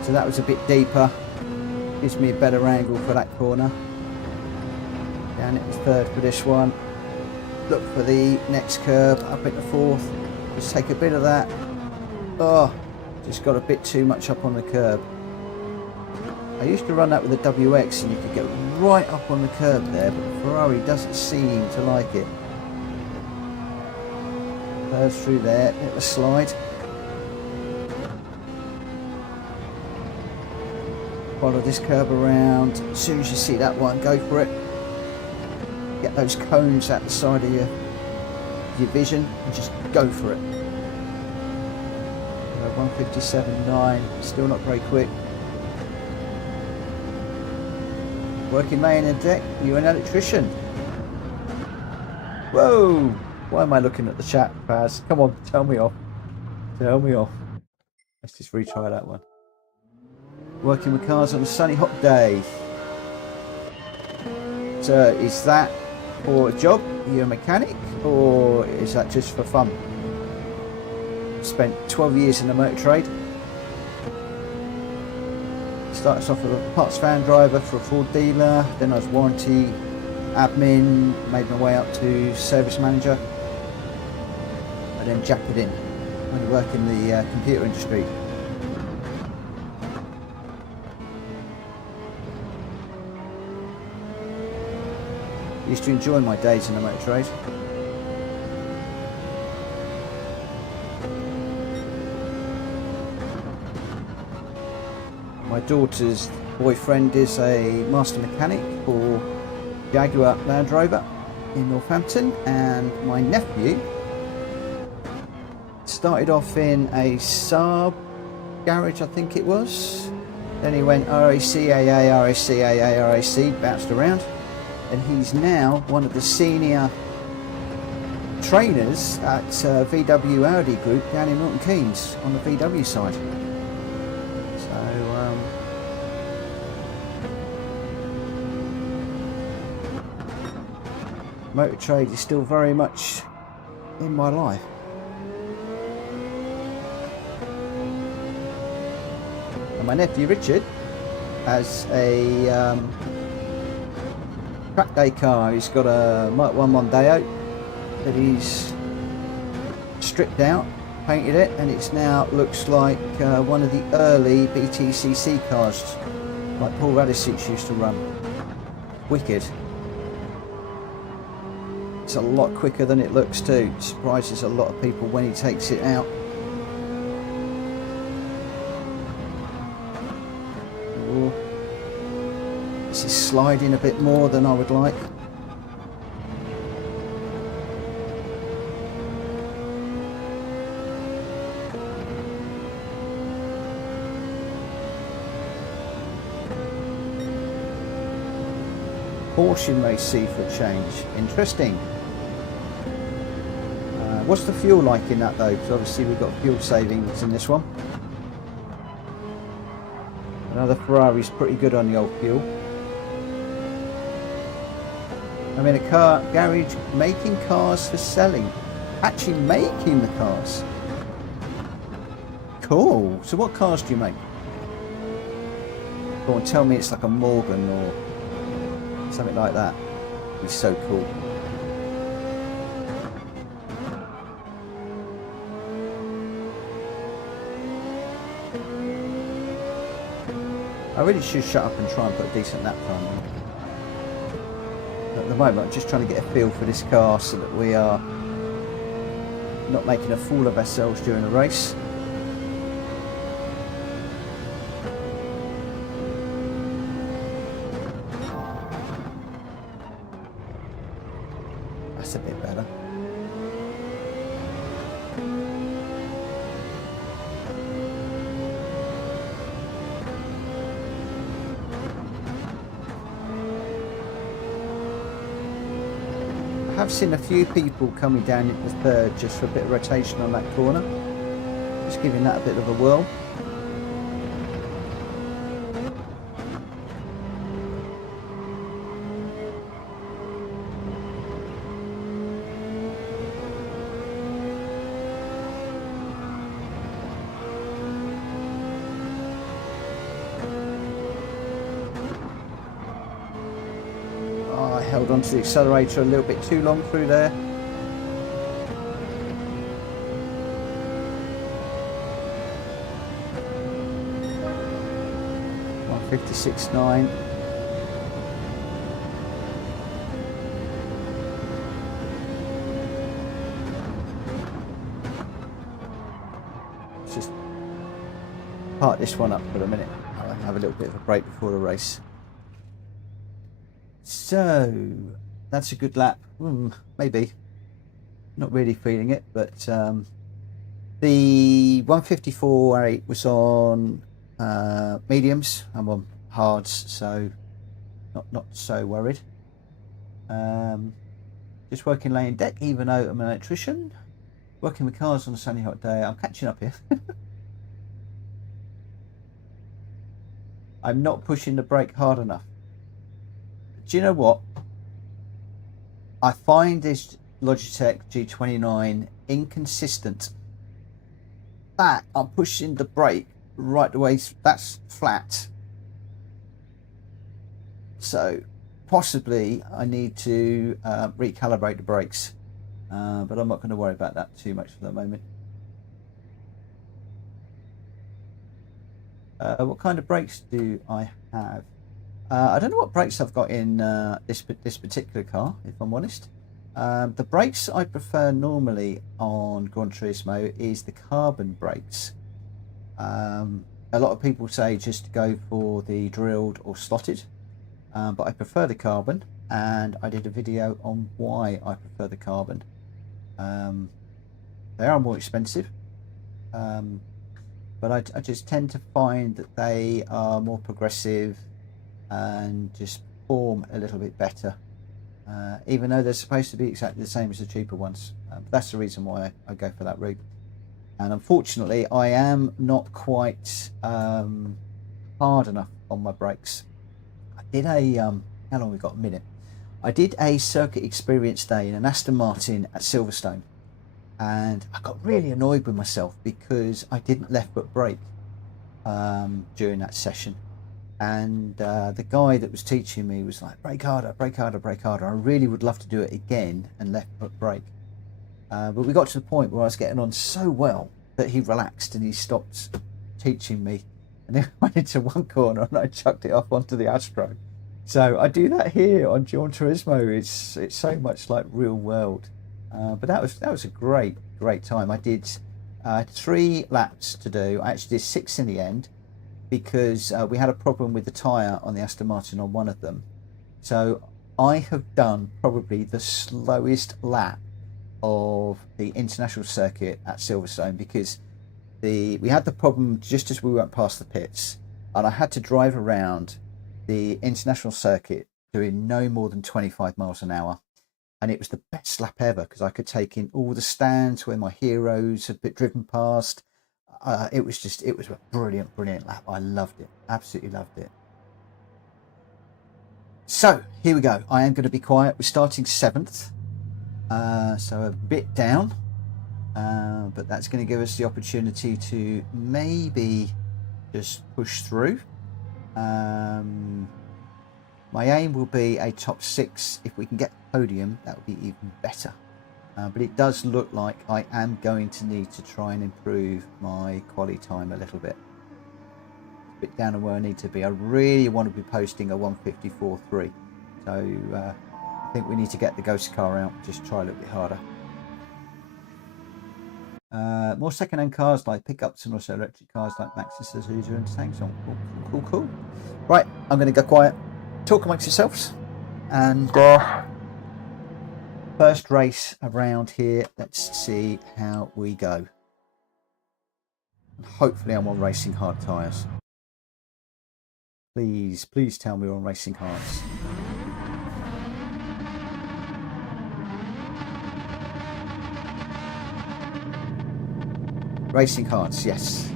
So that was a bit deeper, gives me a better angle for that corner. Down into third for this one. Look for the next curve, up into fourth. Just take a bit of that. Oh, just got a bit too much up on the curb. I used to run that with a WX and you could get right up on the curb there, but Ferrari doesn't seem to like it. Curves through there, hit the slide. Follow this curve around. As soon as you see that one, go for it. Get those cones at the side of your vision and just go for it. 157.9, still not very quick. Working lane and deck, you're an electrician. Whoa! Why am I looking at the chat, Paz? Come on, tell me off. Tell me off. Let's just retry that one. Working with cars on a sunny hot day. So is that for a job? You're a mechanic, or is that just for fun? Spent 12 years in the motor trade. Started off as a parts van driver for a Ford dealer, then I was warranty admin, made my way up to service manager, and then jacked it in. I went to work in the computer industry. Used to enjoy my days in the motor trade. My daughter's boyfriend is a master mechanic for Jaguar Land Rover in Northampton, and my nephew started off in a Saab garage, I think it was. Then he went RACAA, RACAA, RAC, bounced around, and he's now one of the senior trainers at VW Audi Group down in Milton Keynes on the VW side. So motor trade is still very much in my life. And my nephew Richard has a track day car. He's got a Mark 1 Mondeo that he's stripped out, painted it, and it's now looks like one of the early BTCC cars, like Paul Radisich used to run. Wicked. It's a lot quicker than it looks too. It surprises a lot of people when he takes it out. Ooh. This is sliding a bit more than I would like. Portion may see for a change. Interesting. What's the fuel like in that though? Because obviously we've got fuel savings in this one. Another Ferrari's pretty good on the old fuel. I'm in a car garage making cars for selling. Actually making the cars. Cool. So what cars do you make? Go on, tell me it's like a Morgan or something like that. It'd be so cool. I really should shut up and try and put a decent lap time on. At the moment I'm just trying to get a feel for this car so that we are not making a fool of ourselves during the race. That's a bit better. I have seen a few people coming down into third just for a bit of rotation on that corner. Just giving that a bit of a whirl. Held onto the accelerator a little bit too long through there. .156.9. Let's just park this one up for a minute. I'll have a little bit of a break before the race. So that's a good lap. Maybe not really feeling it, but the 154.8 was on mediums. I'm on hards, so not so worried. Just working laying deck, even though I'm an electrician. Working with cars on a sunny hot day. I'm catching up here. I'm not pushing the brake hard enough. Do you know what? I find this Logitech G29 inconsistent. That I'm pushing the brake right the way, that's flat. So possibly I need to recalibrate the brakes. But I'm not going to worry about that too much for the moment. What kind of brakes do I have? I don't know what brakes I've got in this particular car, if I'm honest. The brakes I prefer normally on Gran Turismo is the carbon brakes. A lot of people say just to go for the drilled or slotted, but I prefer the carbon, and I did a video on why I prefer the carbon. They are more expensive, but I just tend to find that they are more progressive and just perform a little bit better. even though they're supposed to be exactly the same as the cheaper ones. But that's the reason why I go for that route. And unfortunately, I am not quite hard enough on my brakes. I did a how long we got? A minute. I did a circuit experience day in an Aston Martin at Silverstone, and I got really annoyed with myself because I didn't left foot brake during that session. And the guy that was teaching me was like, brake harder, brake harder, brake harder. I really would love to do it again and left foot brake. But we got to the point where I was getting on so well that he relaxed and he stopped teaching me. And then I went into one corner and I chucked it off onto the Astro. So I do that here on Gran Turismo. It's so much like real world. But that was a great time. I did 3 laps to do. I actually did 6 in the end, because we had a problem with the tyre on the Aston Martin on one of them. So I have done probably the slowest lap of the international circuit at Silverstone, because we had the problem just as we went past the pits, and I had to drive around the international circuit doing no more than 25 miles an hour. And it was the best lap ever, because I could take in all the stands where my heroes had been driven past. It was a brilliant lap. I loved it, absolutely loved it. So here we go. I am going to be quiet. We're starting 7th, so a bit down, but that's going to give us the opportunity to maybe just push through. My aim will be a top 6. If we can get the podium, that would be even better. But it does look like I am going to need to try and improve my quali time a little bit. A bit down on where I need to be. I really want to be posting a 154.3. So I think we need to get the ghost car out, just try a little bit harder. More second-hand cars like pickups and also electric cars like Maxis, Suzuka and Samsung. Cool. Right, I'm going to go quiet. Talk amongst yourselves. And first race around here. Let's see how we go. And hopefully I'm on racing hard tyres. Please tell me we're on racing hards. Racing hards, yes.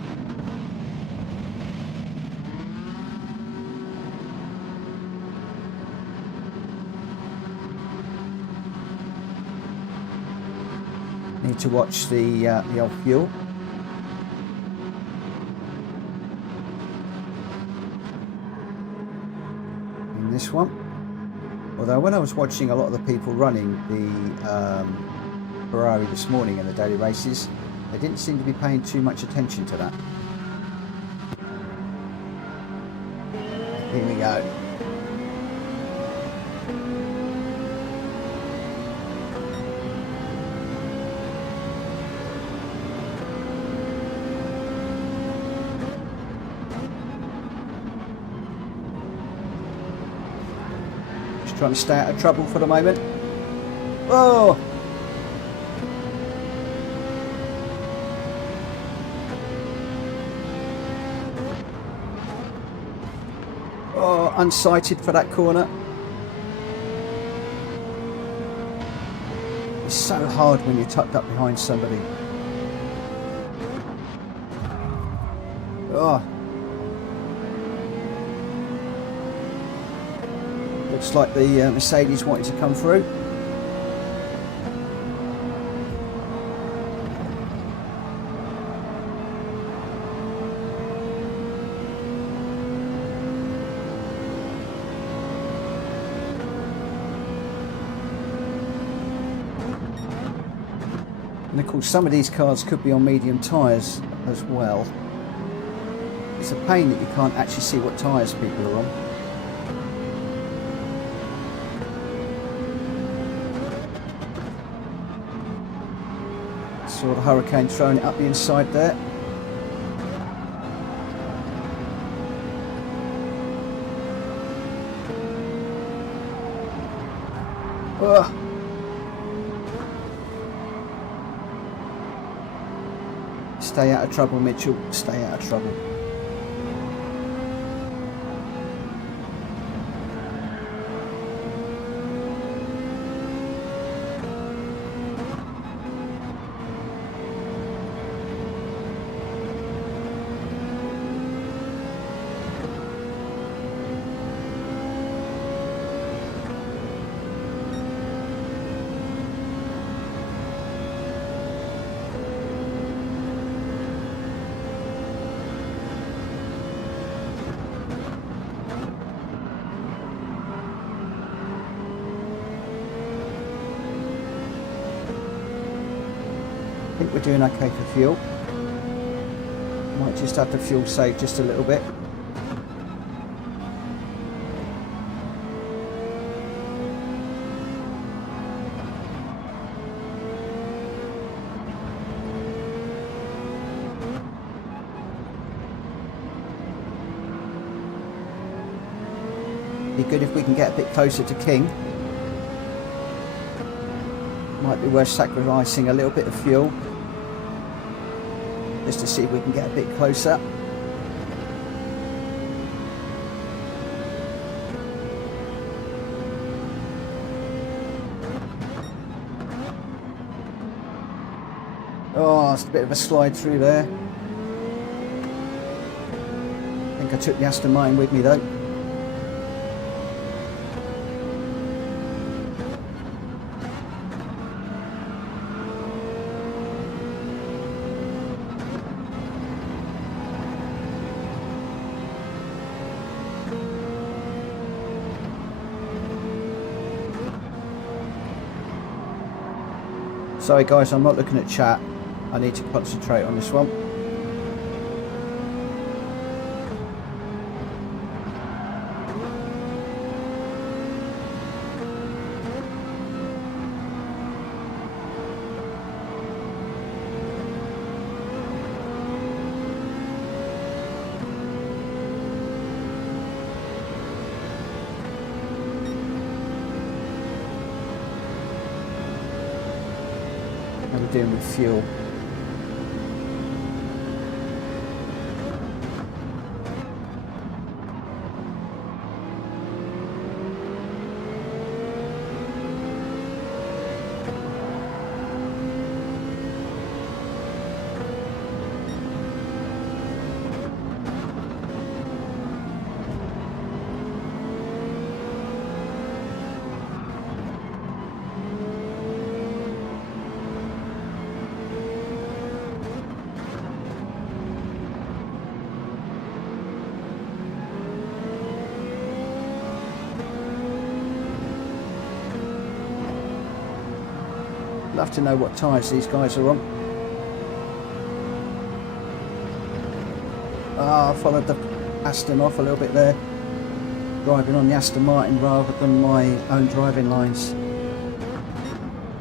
Need to watch the old fuel. In this one. Although when I was watching a lot of the people running the Ferrari this morning in the daily races, they didn't seem to be paying too much attention to that. Here we go. Just trying to stay out of trouble for the moment. Oh! Oh, unsighted for that corner. It's so hard when you're tucked up behind somebody. Oh. Looks like the Mercedes wanted to come through. And of course some of these cars could be on medium tyres as well. It's a pain that you can't actually see what tyres people are on. Saw the Hurricane throwing it up the inside there. Ugh. Stay out of trouble, Mitchell. Stay out of trouble. think we're doing okay for fuel. Might just have to fuel save just a little bit. Be good if we can get a bit closer to King. Might be worth sacrificing a little bit of fuel just to see if we can get a bit closer. Oh, it's a bit of a slide through there. I think I took the Aston Martin with me though. Sorry guys, I'm not looking at chat. I need to concentrate on this one. How are we doing with fuel? Love to know what tyres these guys are on. I followed the Aston off a little bit there, driving on the Aston Martin rather than my own driving lines.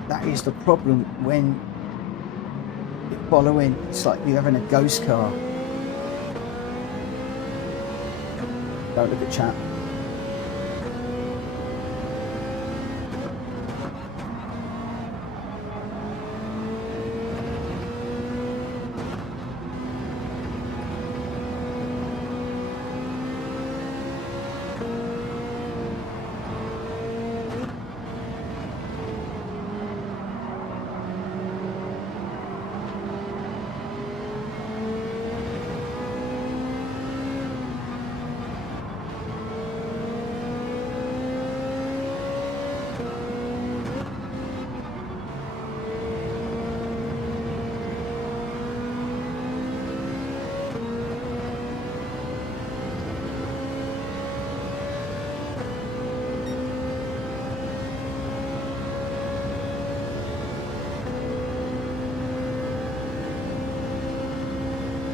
That is the problem when you're following. It's like you're having a ghost car. Don't look at chat.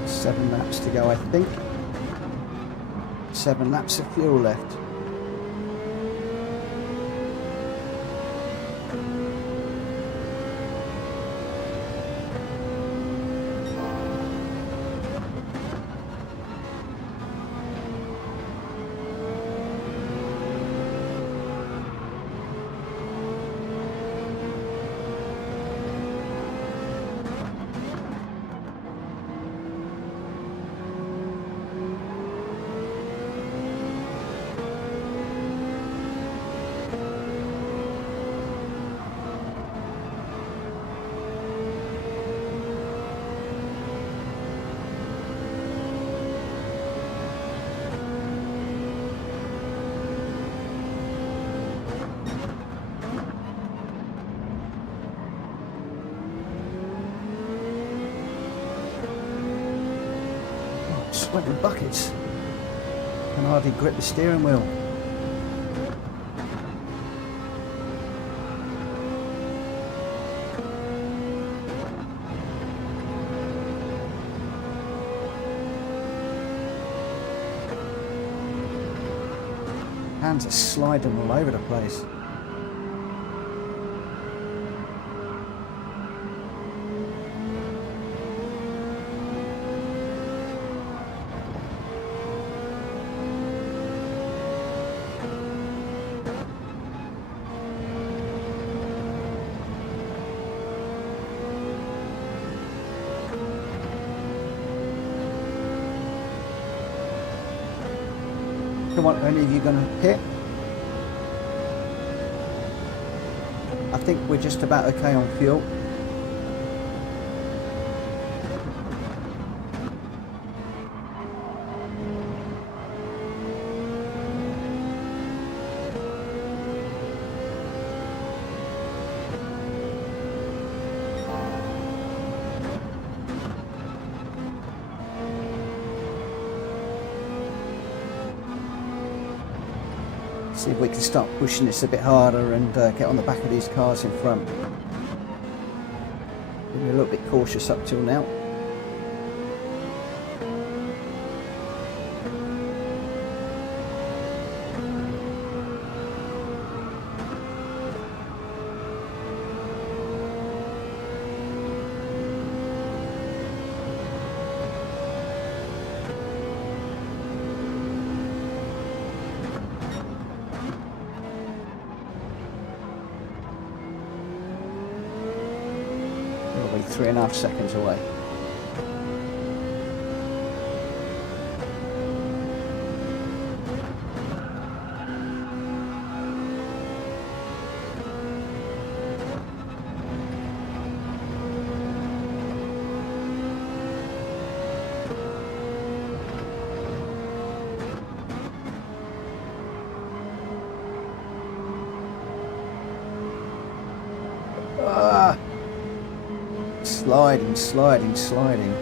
Seven laps to go, I think. 7 laps of fuel left. Sweating buckets. Can hardly grip the steering wheel. Hands are sliding all over the place. Come on, any of you going to hit? I think we're just about okay on fuel. See if we can start pushing this a bit harder and get on the back of these cars in front. Been a little bit cautious up till now. We'll be 3.5 seconds away. Sliding, sliding, sliding.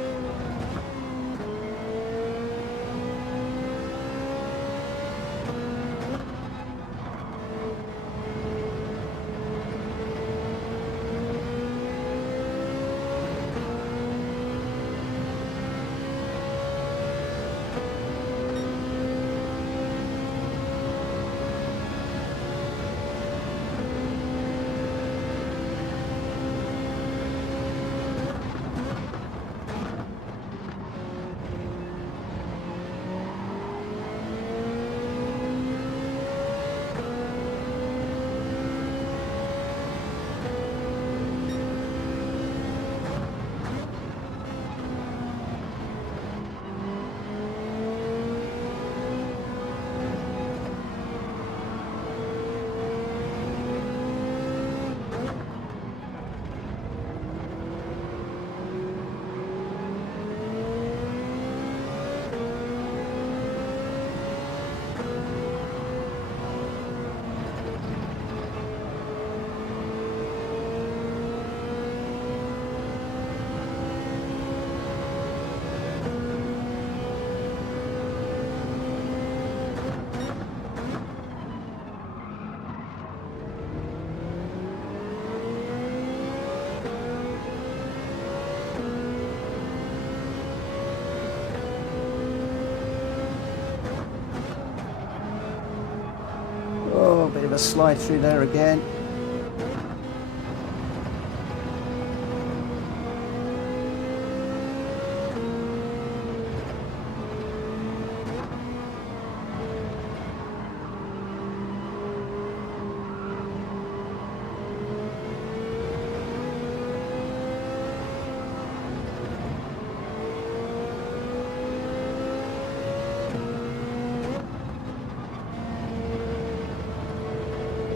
Oh, a bit of a slide through there again.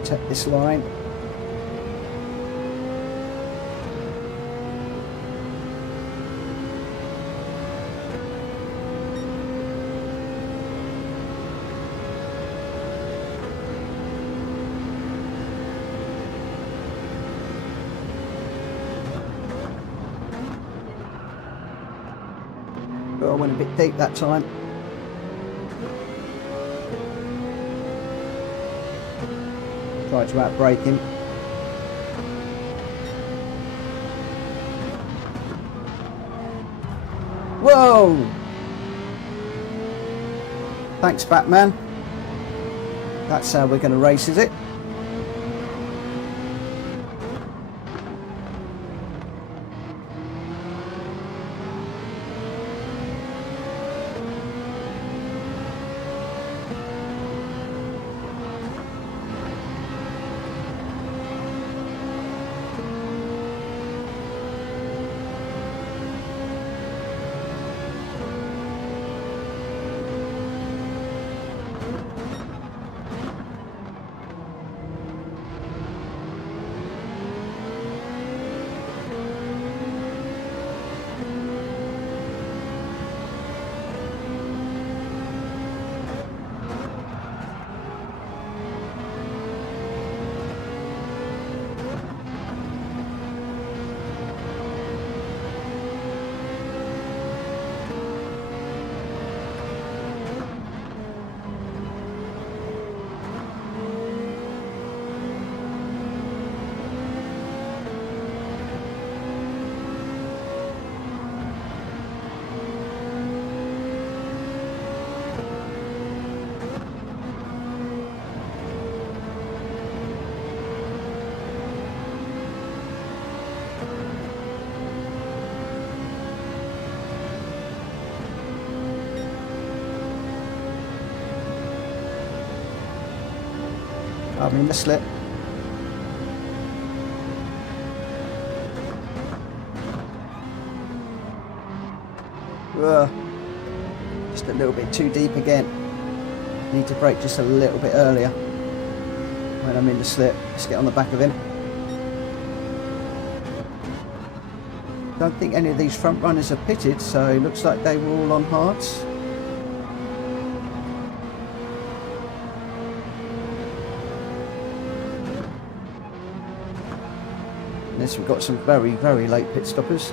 Take this line. Oh, I went a bit deep that time. Tried to outbrake him. Whoa! Thanks, Batman. That's how we're going to race, is it? I'm in the slip. Just a little bit too deep again. Need to brake just a little bit earlier when I'm in the slip. Let's get on the back of him. Don't think any of these front runners are pitted, so it looks like they were all on hards. Unless we've got some very, very late pit stoppers.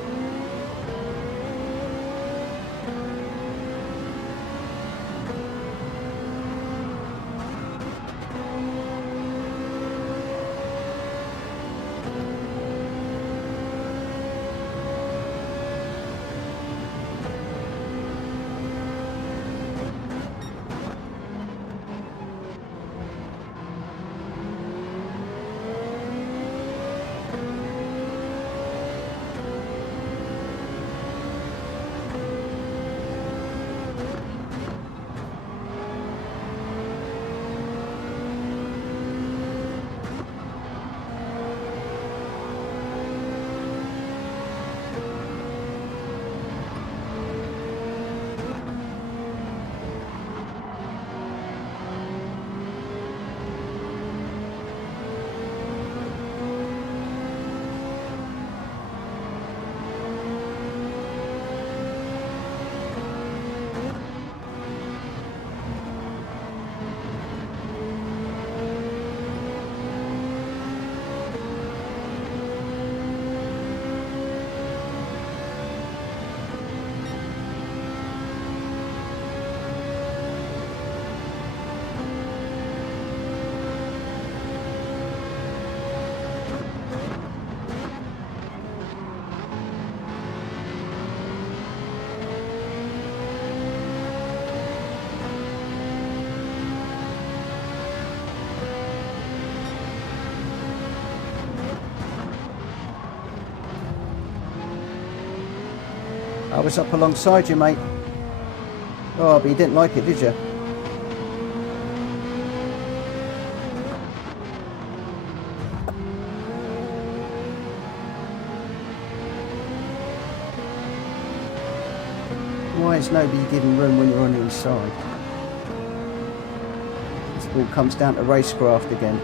I was up alongside you, mate. Oh, but you didn't like it, did you? Why is nobody giving room when you're on the inside? This all comes down to racecraft again.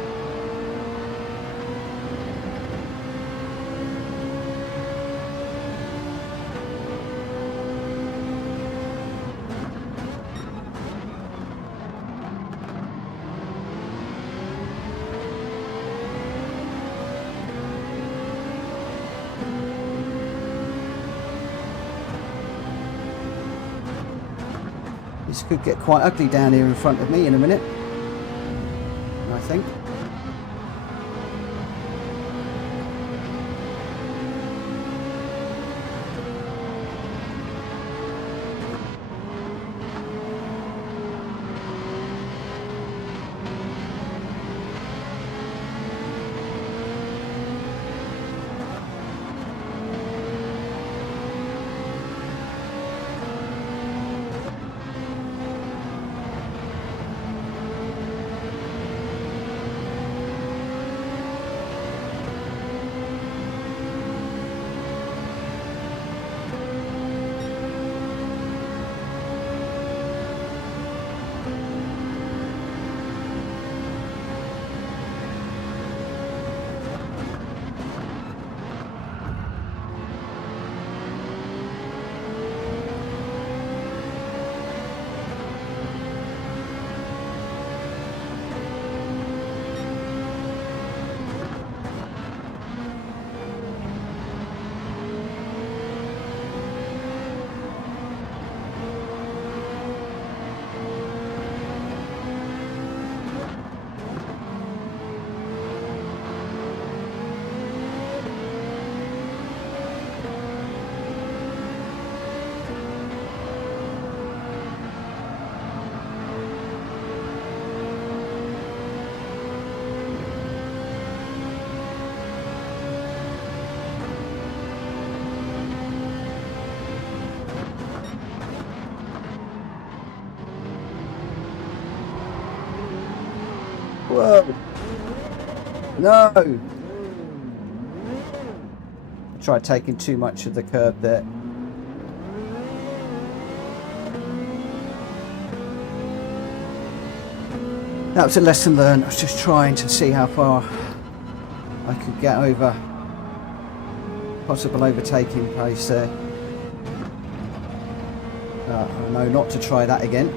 This could get quite ugly down here in front of me in a minute, I think. Whoa! No! I tried taking too much of the curb there. That was a lesson learned. I was just trying to see how far I could get over possible overtaking pace there. I know not to try that again.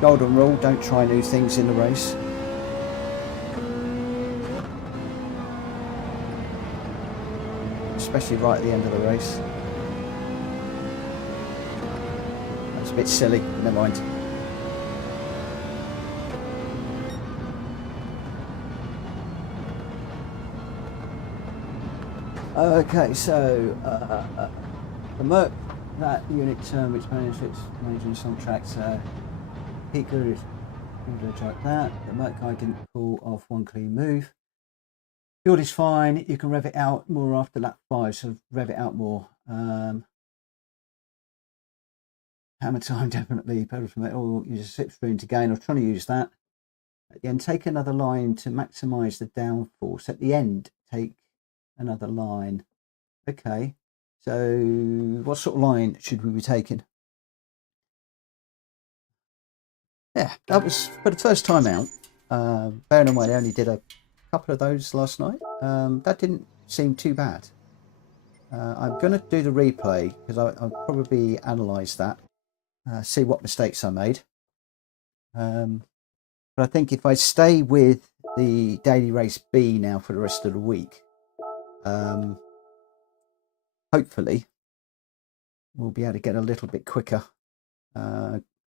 Golden rule, don't try new things in the race. Especially right at the end of the race. That's a bit silly, never mind. Okay, so the Merc, that unit term which benefits maintenance on tracks, Peaker is like that. The Merc guy didn't pull off one clean move. Fuel is fine. You can rev it out more after lap 5, so rev it out more. Hammer time definitely. Pedal to metal. Use a slipstream to gain. I was trying to use that. At the end, take another line to maximise the downforce. At the end, take another line. Okay. So, what sort of line should we be taking? Yeah, that was for the first time out. Bearing in mind I only did a couple of those last night. That didn't seem too bad. I'm going to do the replay because I'll probably analyse that, see what mistakes I made. But I think if I stay with the daily race B now for the rest of the week, hopefully we'll be able to get a little bit quicker.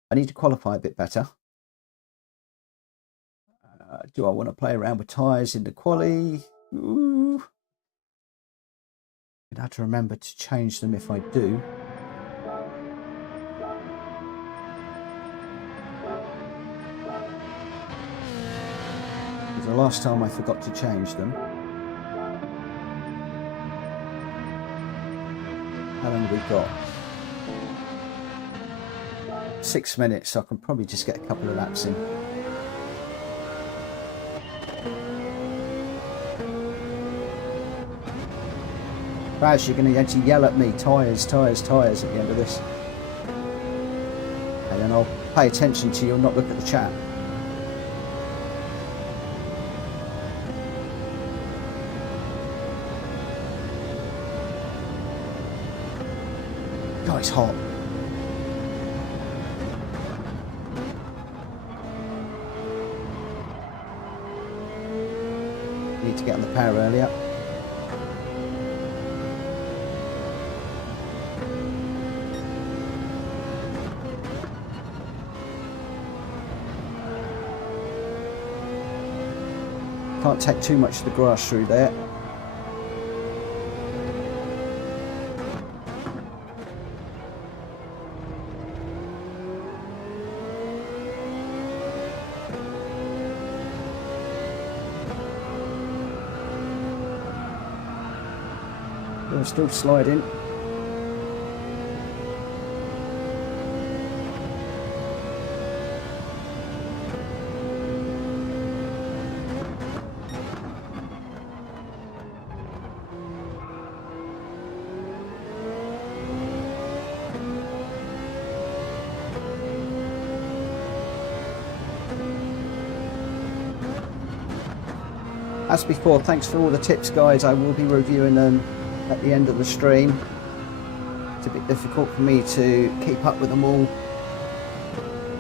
I need to qualify a bit better. Do I want to play around with tyres in the quali? Ooh. I'd have to remember to change them if I do. Because the last time I forgot to change them. How long have we got? 6 minutes, so I can probably just get a couple of laps in. Raz, you're going to actually yell at me, tyres, tyres, tyres at the end of this. And then I'll pay attention to you and not look at the chat. God, it's hot. Need to get on the power earlier. Can't take too much of the grass through there. They're still sliding. As before, thanks for all the tips, guys. I will be reviewing them at the end of the stream. It's a bit difficult for me to keep up with them all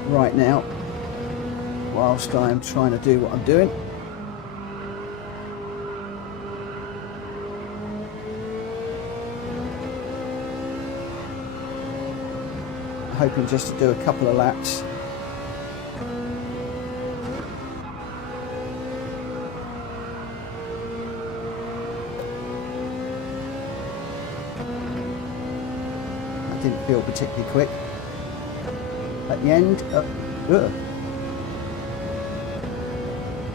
right now whilst I'm trying to do what I'm doing. Hoping just to do a couple of laps. Didn't feel particularly quick at the end.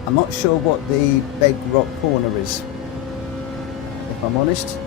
I'm not sure what the Beg Rock corner is, if I'm honest.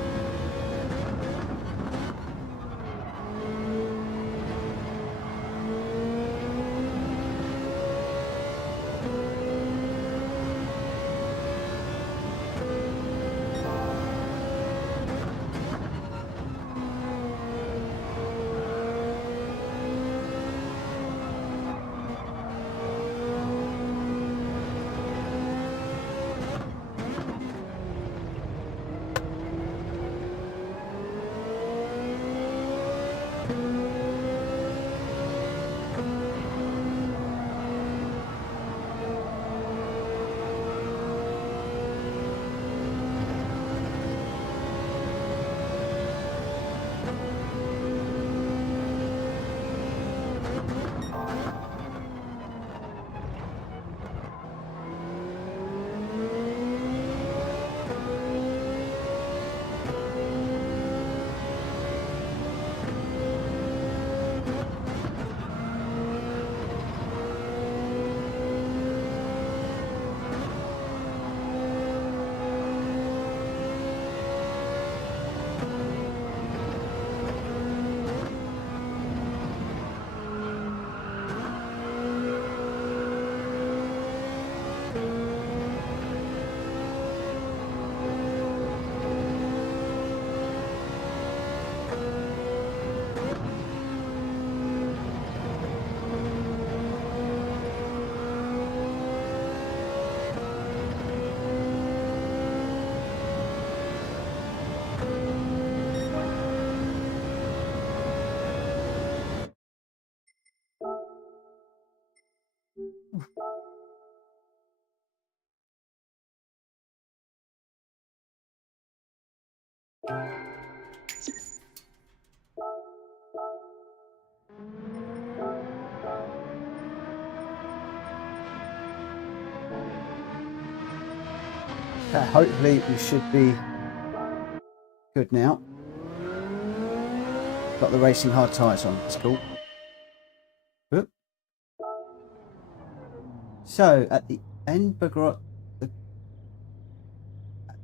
Okay, hopefully we should be good now. Got the racing hard tyres on, that's cool. Oop. So at the end, at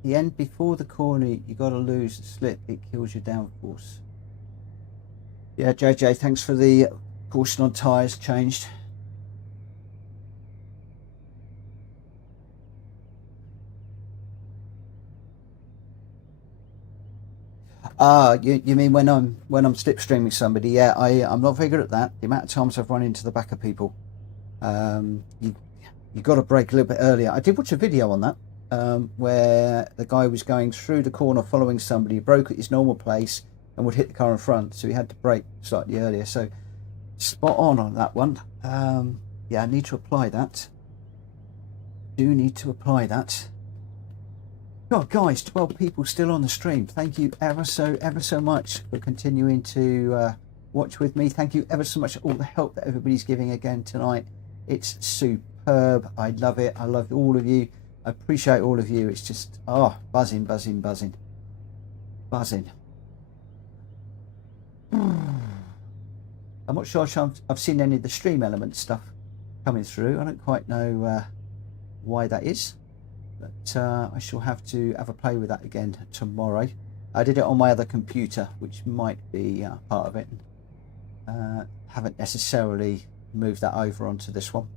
the end before the corner, you got to lose the slip. It kills your downforce. Yeah, JJ, thanks for the caution on tyres changed. You mean when I'm slipstreaming somebody? Yeah, I'm not very good at that. The amount of times I've run into the back of people. You got to brake a little bit earlier. I did watch a video on that where the guy was going through the corner following somebody, broke at his normal place and would hit the car in front, so he had to brake slightly earlier. So spot on that one. Yeah, I need to apply that. Do need to apply that. God, guys, 12 people still on the stream. Thank you ever so much for continuing to watch with me. Thank you ever so much for all the help that everybody's giving again tonight. It's superb. I love it. I love all of you. I appreciate all of you. It's just, buzzing. I'm not sure I've seen any of the stream element stuff coming through. I don't quite know why that is. But I shall have to have a play with that again tomorrow. I did it on my other computer, which might be part of it. Haven't necessarily moved that over onto this one.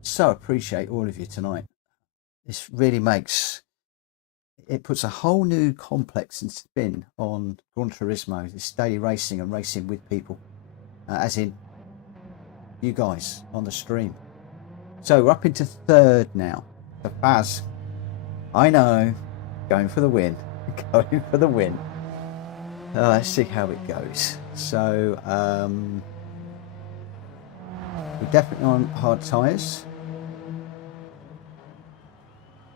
So appreciate all of you tonight. This really puts a whole new complex and spin on Gran Turismo, this daily racing and racing with people, as in you guys on the stream. So we're up into third now. For Baz, I know, going for the win. Going for the win. Let's see how it goes. So we're definitely on hard tyres.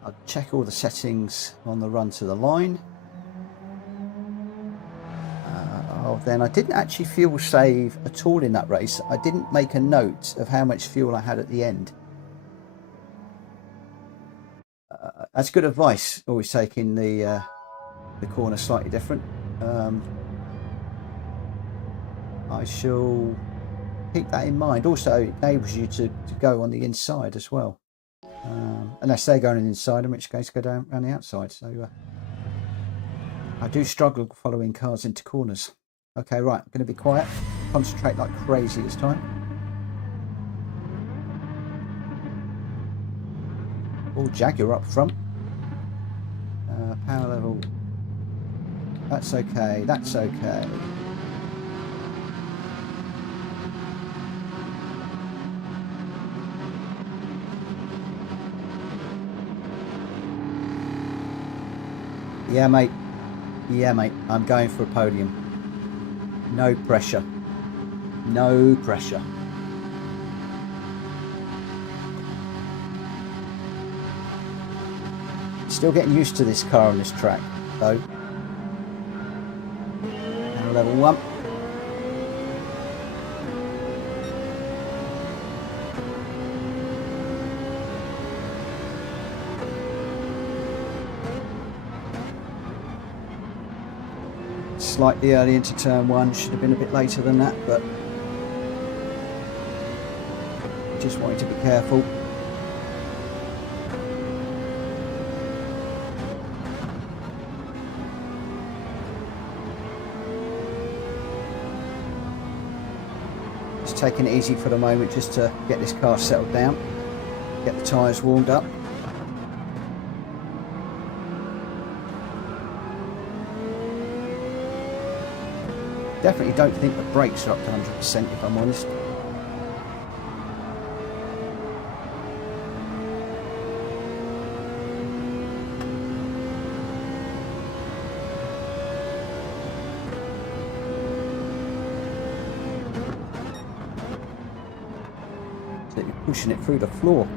I'll check all the settings on the run to the line. Then I didn't actually fuel save at all in that race. I didn't make a note of how much fuel I had at the end. That's good advice, always taking the corner slightly different. I shall keep that in mind. Also, it enables you to go on the inside as well. Unless they go on the inside, in which case go down around the outside. So I do struggle following cars into corners. Okay, right, I'm going to be quiet. Concentrate like crazy this time. Oh, Jaguar up front. Power level. That's okay, that's okay. Yeah, mate. Yeah, mate. I'm going for a podium. No pressure. No pressure. Still getting used to this car on this track, though. Now level 1. Slightly early into turn 1, should have been a bit later than that, but just wanted to be careful. Just taking it easy for the moment, just to get this car settled down, get the tyres warmed up. Definitely don't think the brakes are up to 100% if I'm honest. So you're pushing it through the floor.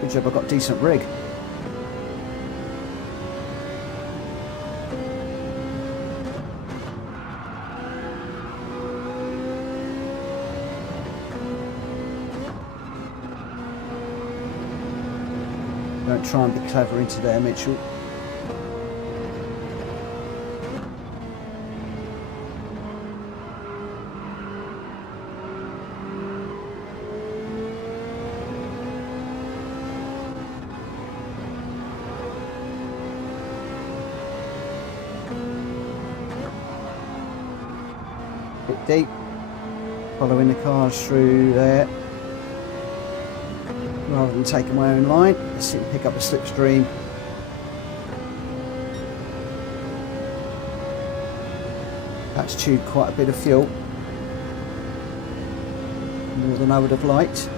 Good job I got decent rig. Don't try and be clever into there, Mitchell. Bit deep. Following the cars through there. Rather than taking my own line, let's see if we pick up a slipstream. That's chewed quite a bit of fuel, more than I would have liked.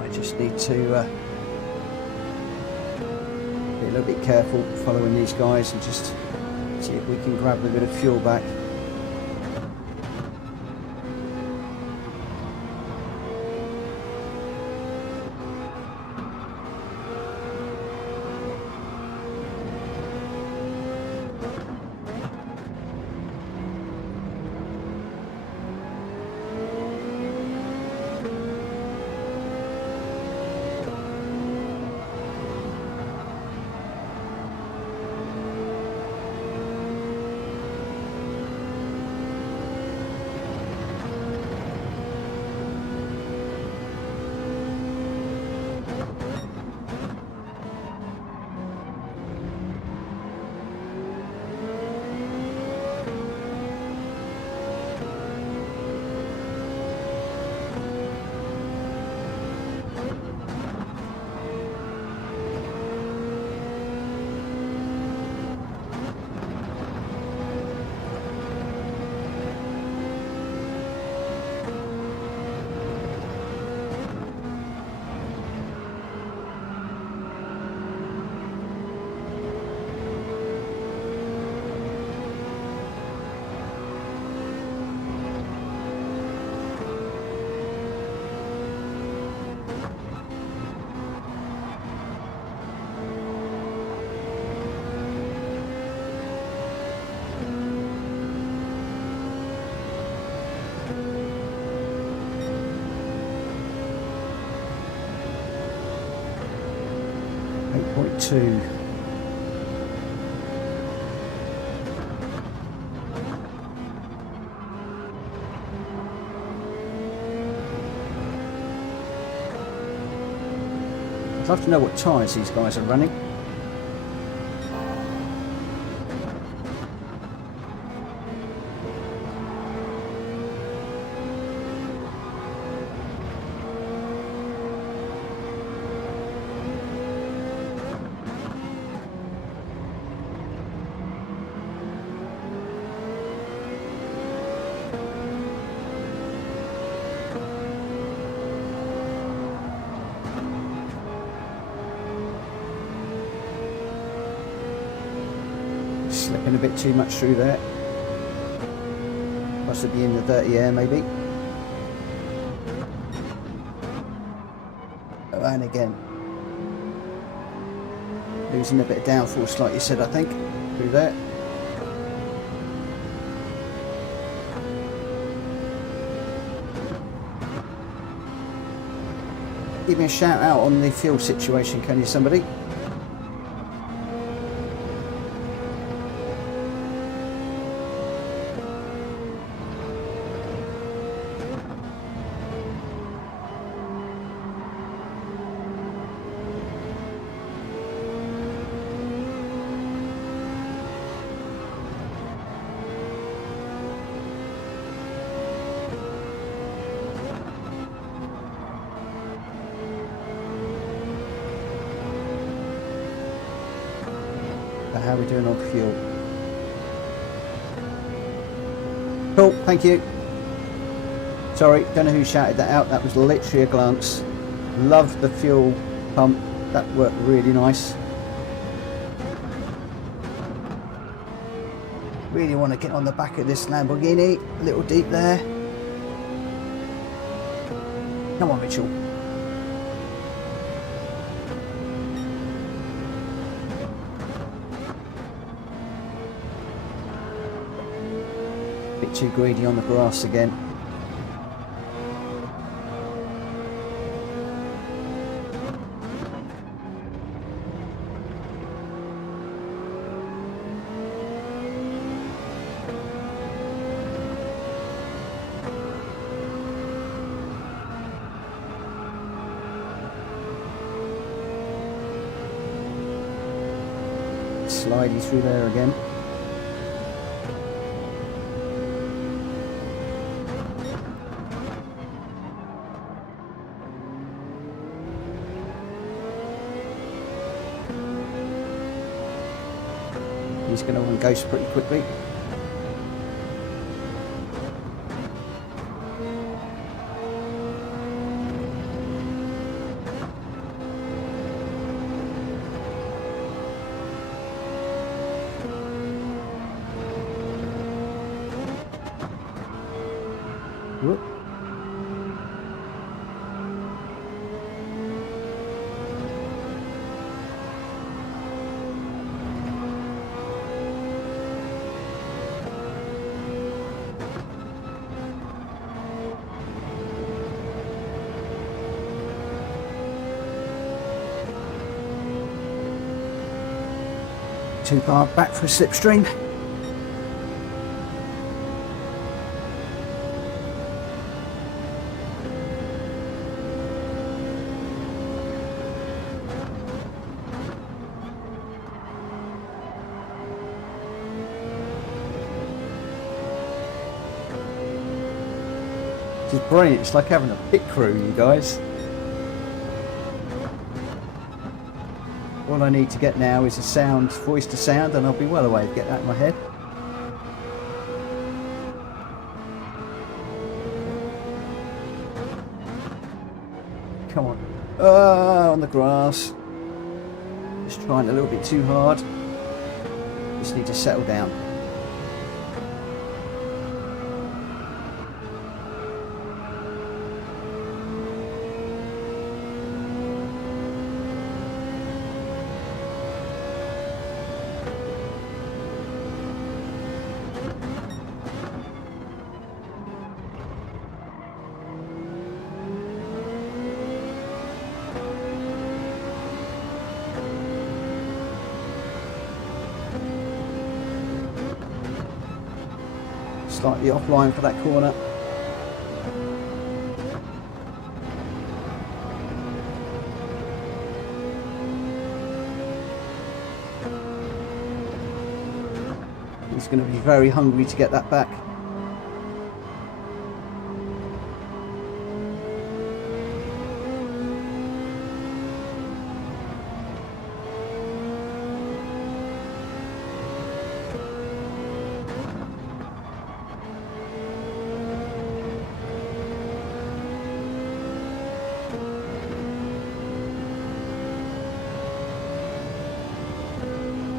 I just need to be a little bit careful following these guys and just see if we can grab a bit of fuel back. .2. love to know what tyres these guys are running. Slipping a bit too much through there. Possibly in the dirty air maybe. Oh, and again. Losing a bit of downforce like you said, I think, through there. Give me a shout out on the fuel situation, can you, somebody? How are we doing on fuel? Cool, thank you. Sorry, don't know who shouted that out. That was literally a glance. Love the fuel pump. That worked really nice. Really want to get on the back of this Lamborghini. A little deep there. Come on, Mitchell. Bit too greedy on the grass again. Slidey through there again. He's going to ghost pretty quickly. Whoop. Too far back for a slipstream. This is brilliant. It's like having a pit crew, you guys. All I need to get now is a sound, voice to sound, and I'll be well away to get that in my head. Come on. On the grass. Just trying a little bit too hard. Just need to settle down. Slightly offline for that corner. He's going to be very hungry to get that back.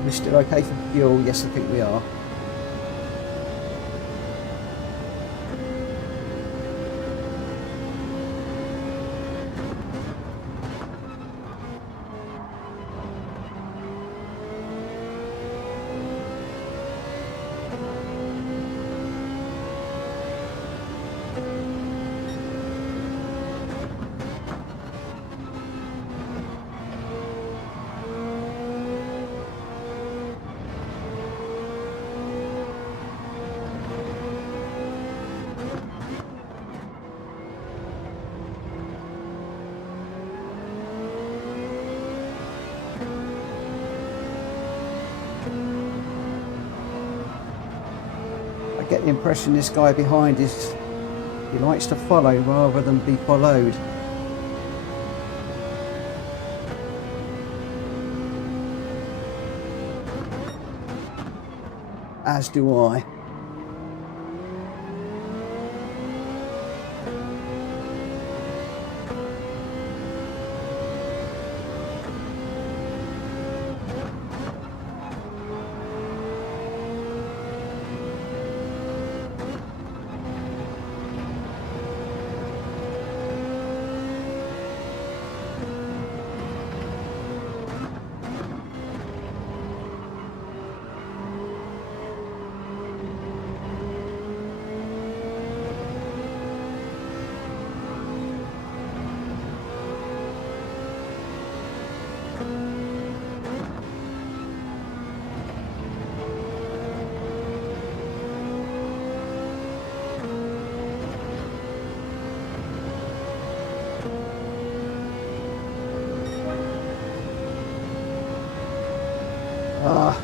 We're still okay for fuel? Yes, I think we are. I get the impression this guy behind he likes to follow rather than be followed. As do I.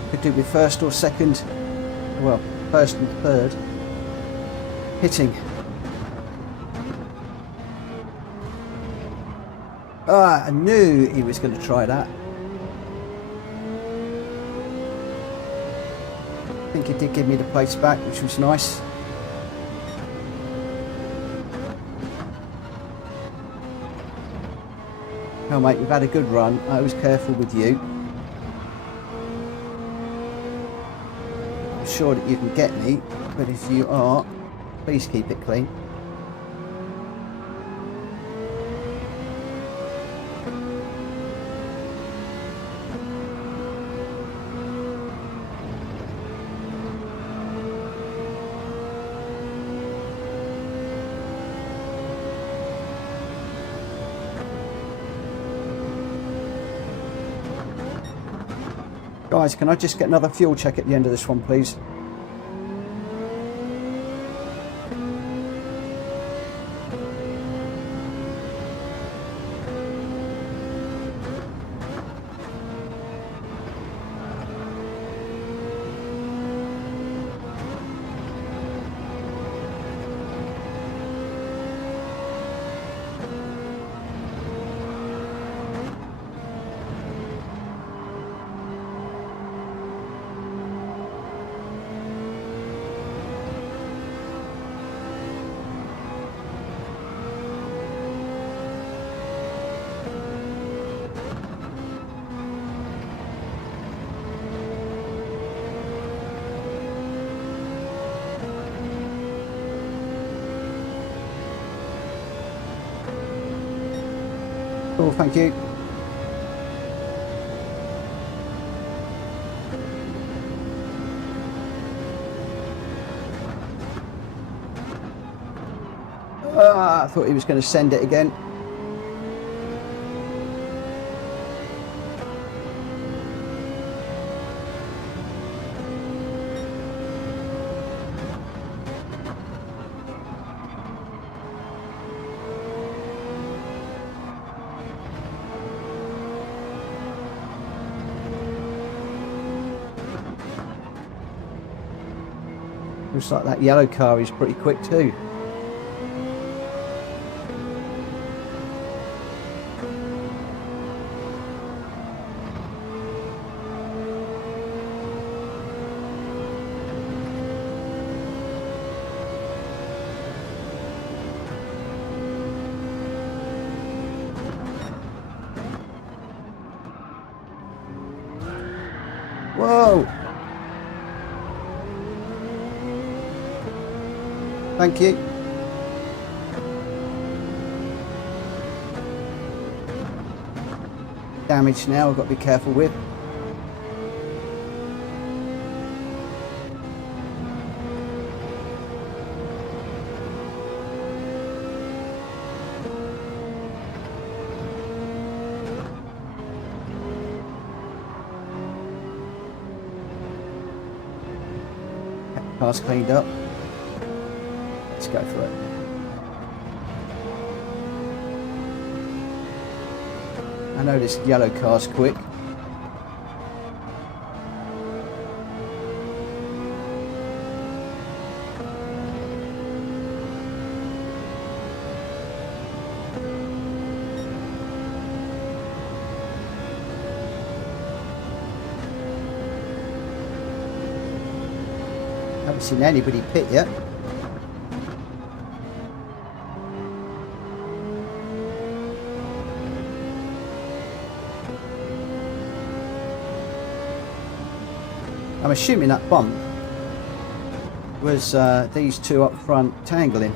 Could do with first or second, well, first and third hitting. I knew he was going to try that. I think he did give me the place back, which was nice. Oh mate, we've had a good run. I was careful with you. I'm sure that you can get me, but if you are, please keep it clean. Guys, can I just get another fuel check at the end of this one, please? Oh, thank you. I thought he was going to send it again. Looks like that yellow car is pretty quick too. Whoa! Thank you. Damage now, I've got to be careful with. Car's cleaned up. Let's go for it. I know this yellow car's quick. Haven't seen anybody pit yet. I'm assuming that bump was these two up front tangling.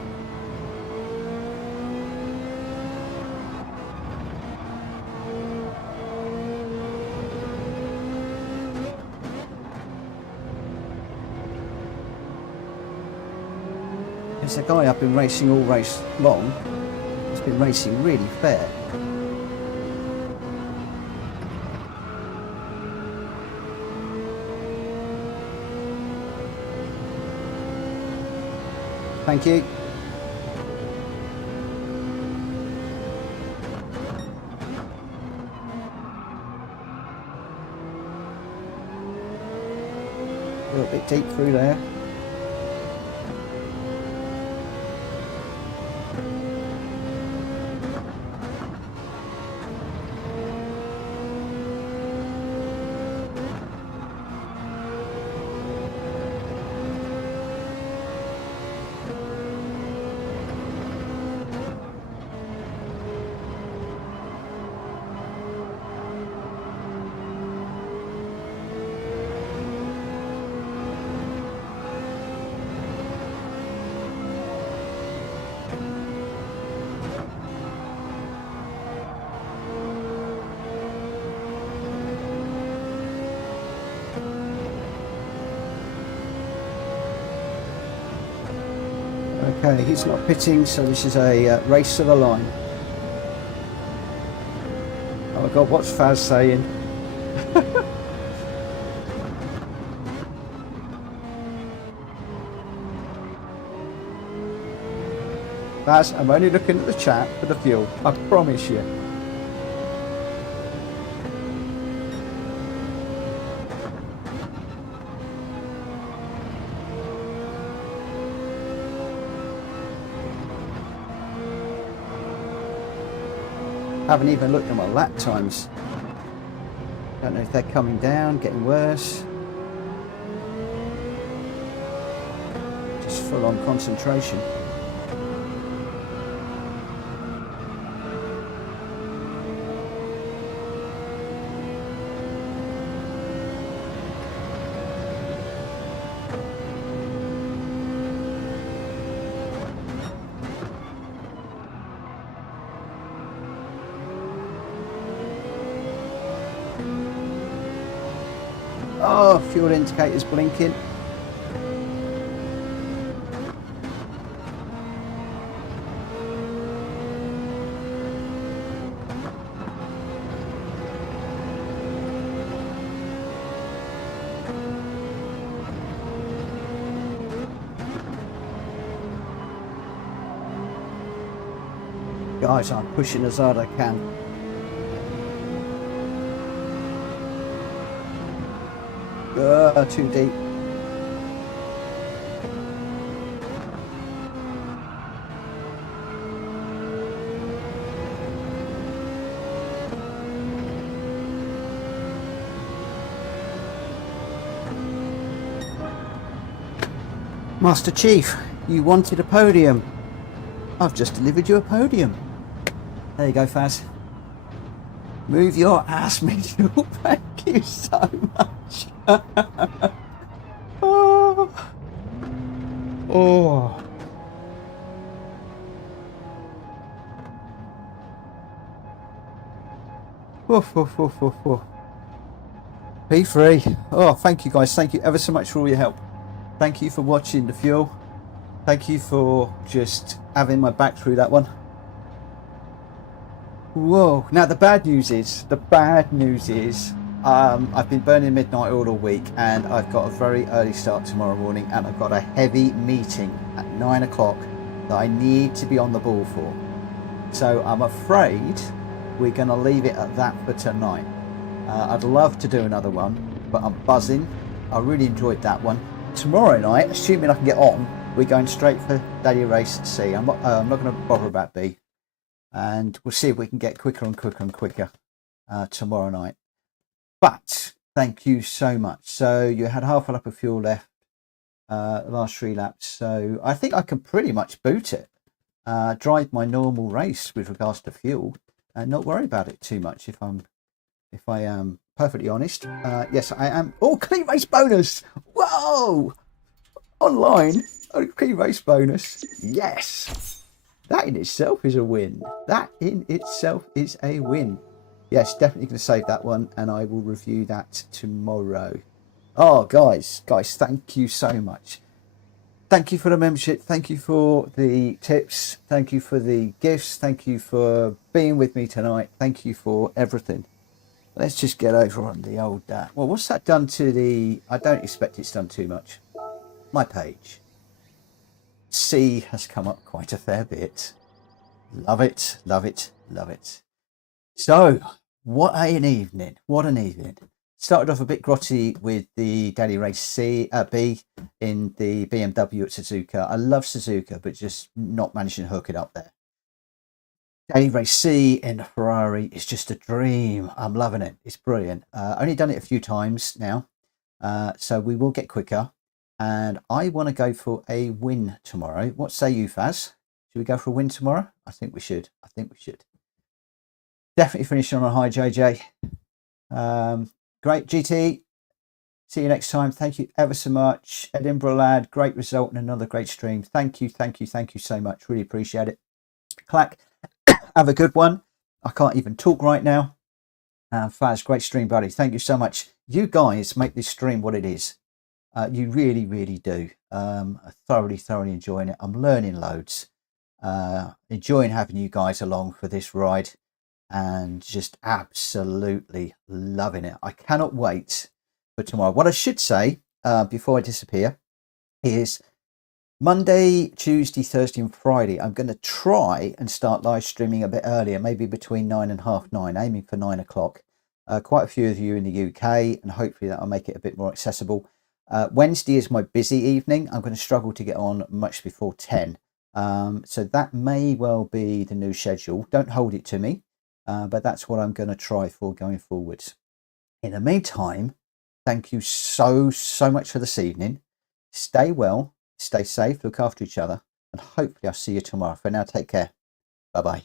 There's a guy I've been racing all race long. He's been racing really fair. Thank you. A little bit deep through there. Okay, he's not pitting, so this is a race to the line. Oh my God, what's Faz saying? Faz, I'm only looking at the chat for the fuel, I promise you. Haven't even looked at my lap times. Don't know if they're coming down, getting worse. Just full on concentration. Oh, fuel indicator's blinking. Guys, I'm pushing as hard as I can. Too deep. Master Chief, you wanted a podium. I've just delivered you a podium. There you go, Faz. Move your ass, Mitchell. Thank you so much. Oh. Oh. Woof, woof, woof, woof, woof. P3. Oh, thank you guys. Thank you ever so much for all your help. Thank you for watching the fuel. Thank you for just having my back through that one. Whoa. Now the bad news is, I've been burning midnight oil all week, and I've got a very early start tomorrow morning, and I've got a heavy meeting at 9 o'clock that I need to be on the ball for. So I'm afraid we're going to leave it at that for tonight. I'd love to do another one, but I'm buzzing. I really enjoyed that one. Tomorrow night, assuming I can get on, we're going straight for Daily Race C. I'm not going to bother about B. And we'll see if we can get quicker and quicker and quicker tomorrow night. But thank you so much. So you had half a lap of fuel left, last 3 laps. So I think I can pretty much boot it. Drive my normal race with regards to fuel and not worry about it too much if I am perfectly honest. Yes, I am. Oh, clean race bonus. Whoa! Online, a clean race bonus. Yes. That in itself is a win. That in itself is a win. Yes, definitely going to save that one, and I will review that tomorrow. Oh, guys, thank you so much. Thank you for the membership. Thank you for the tips. Thank you for the gifts. Thank you for being with me tonight. Thank you for everything. Let's just get over on the old... well, what's that done to the... I don't expect it's done too much. My page. C has come up quite a fair bit. Love it, love it, love it. So, what an evening. What an evening. Started off a bit grotty with the Daily Race B in the BMW at Suzuka. I love Suzuka, but just not managing to hook it up there. Daily Race C in the Ferrari is just a dream. I'm loving it. It's brilliant. Only done it a few times now, so we will get quicker. And I want to go for a win tomorrow. What say you, Faz? Should we go for a win tomorrow? I think we should. I think we should. Definitely finishing on a high, JJ. Great, GT. See you next time. Thank you ever so much. Edinburgh lad, great result and another great stream. Thank you, thank you, thank you so much. Really appreciate it. Clack, have a good one. I can't even talk right now. Faz, great stream, buddy. Thank you so much. You guys make this stream what it is. You really, really do. I'm thoroughly enjoying it. I'm learning loads. Enjoying having you guys along for this ride, and just absolutely loving it. I cannot wait for tomorrow. What I should say before I disappear is Monday, Tuesday, Thursday and Friday I'm going to try and start live streaming a bit earlier, maybe between 9 and half 9, aiming for 9 o'clock. Quite a few of you in the UK, and hopefully that'll make it a bit more accessible. Wednesday is my busy evening. I'm going to struggle to get on much before 10. So that may well be the new schedule. Don't hold it to me, but that's what I'm going to try for going forwards. In the meantime, thank you so much for this evening. Stay well, stay safe, look after each other, and hopefully I'll see you tomorrow. For now, take care. Bye-bye.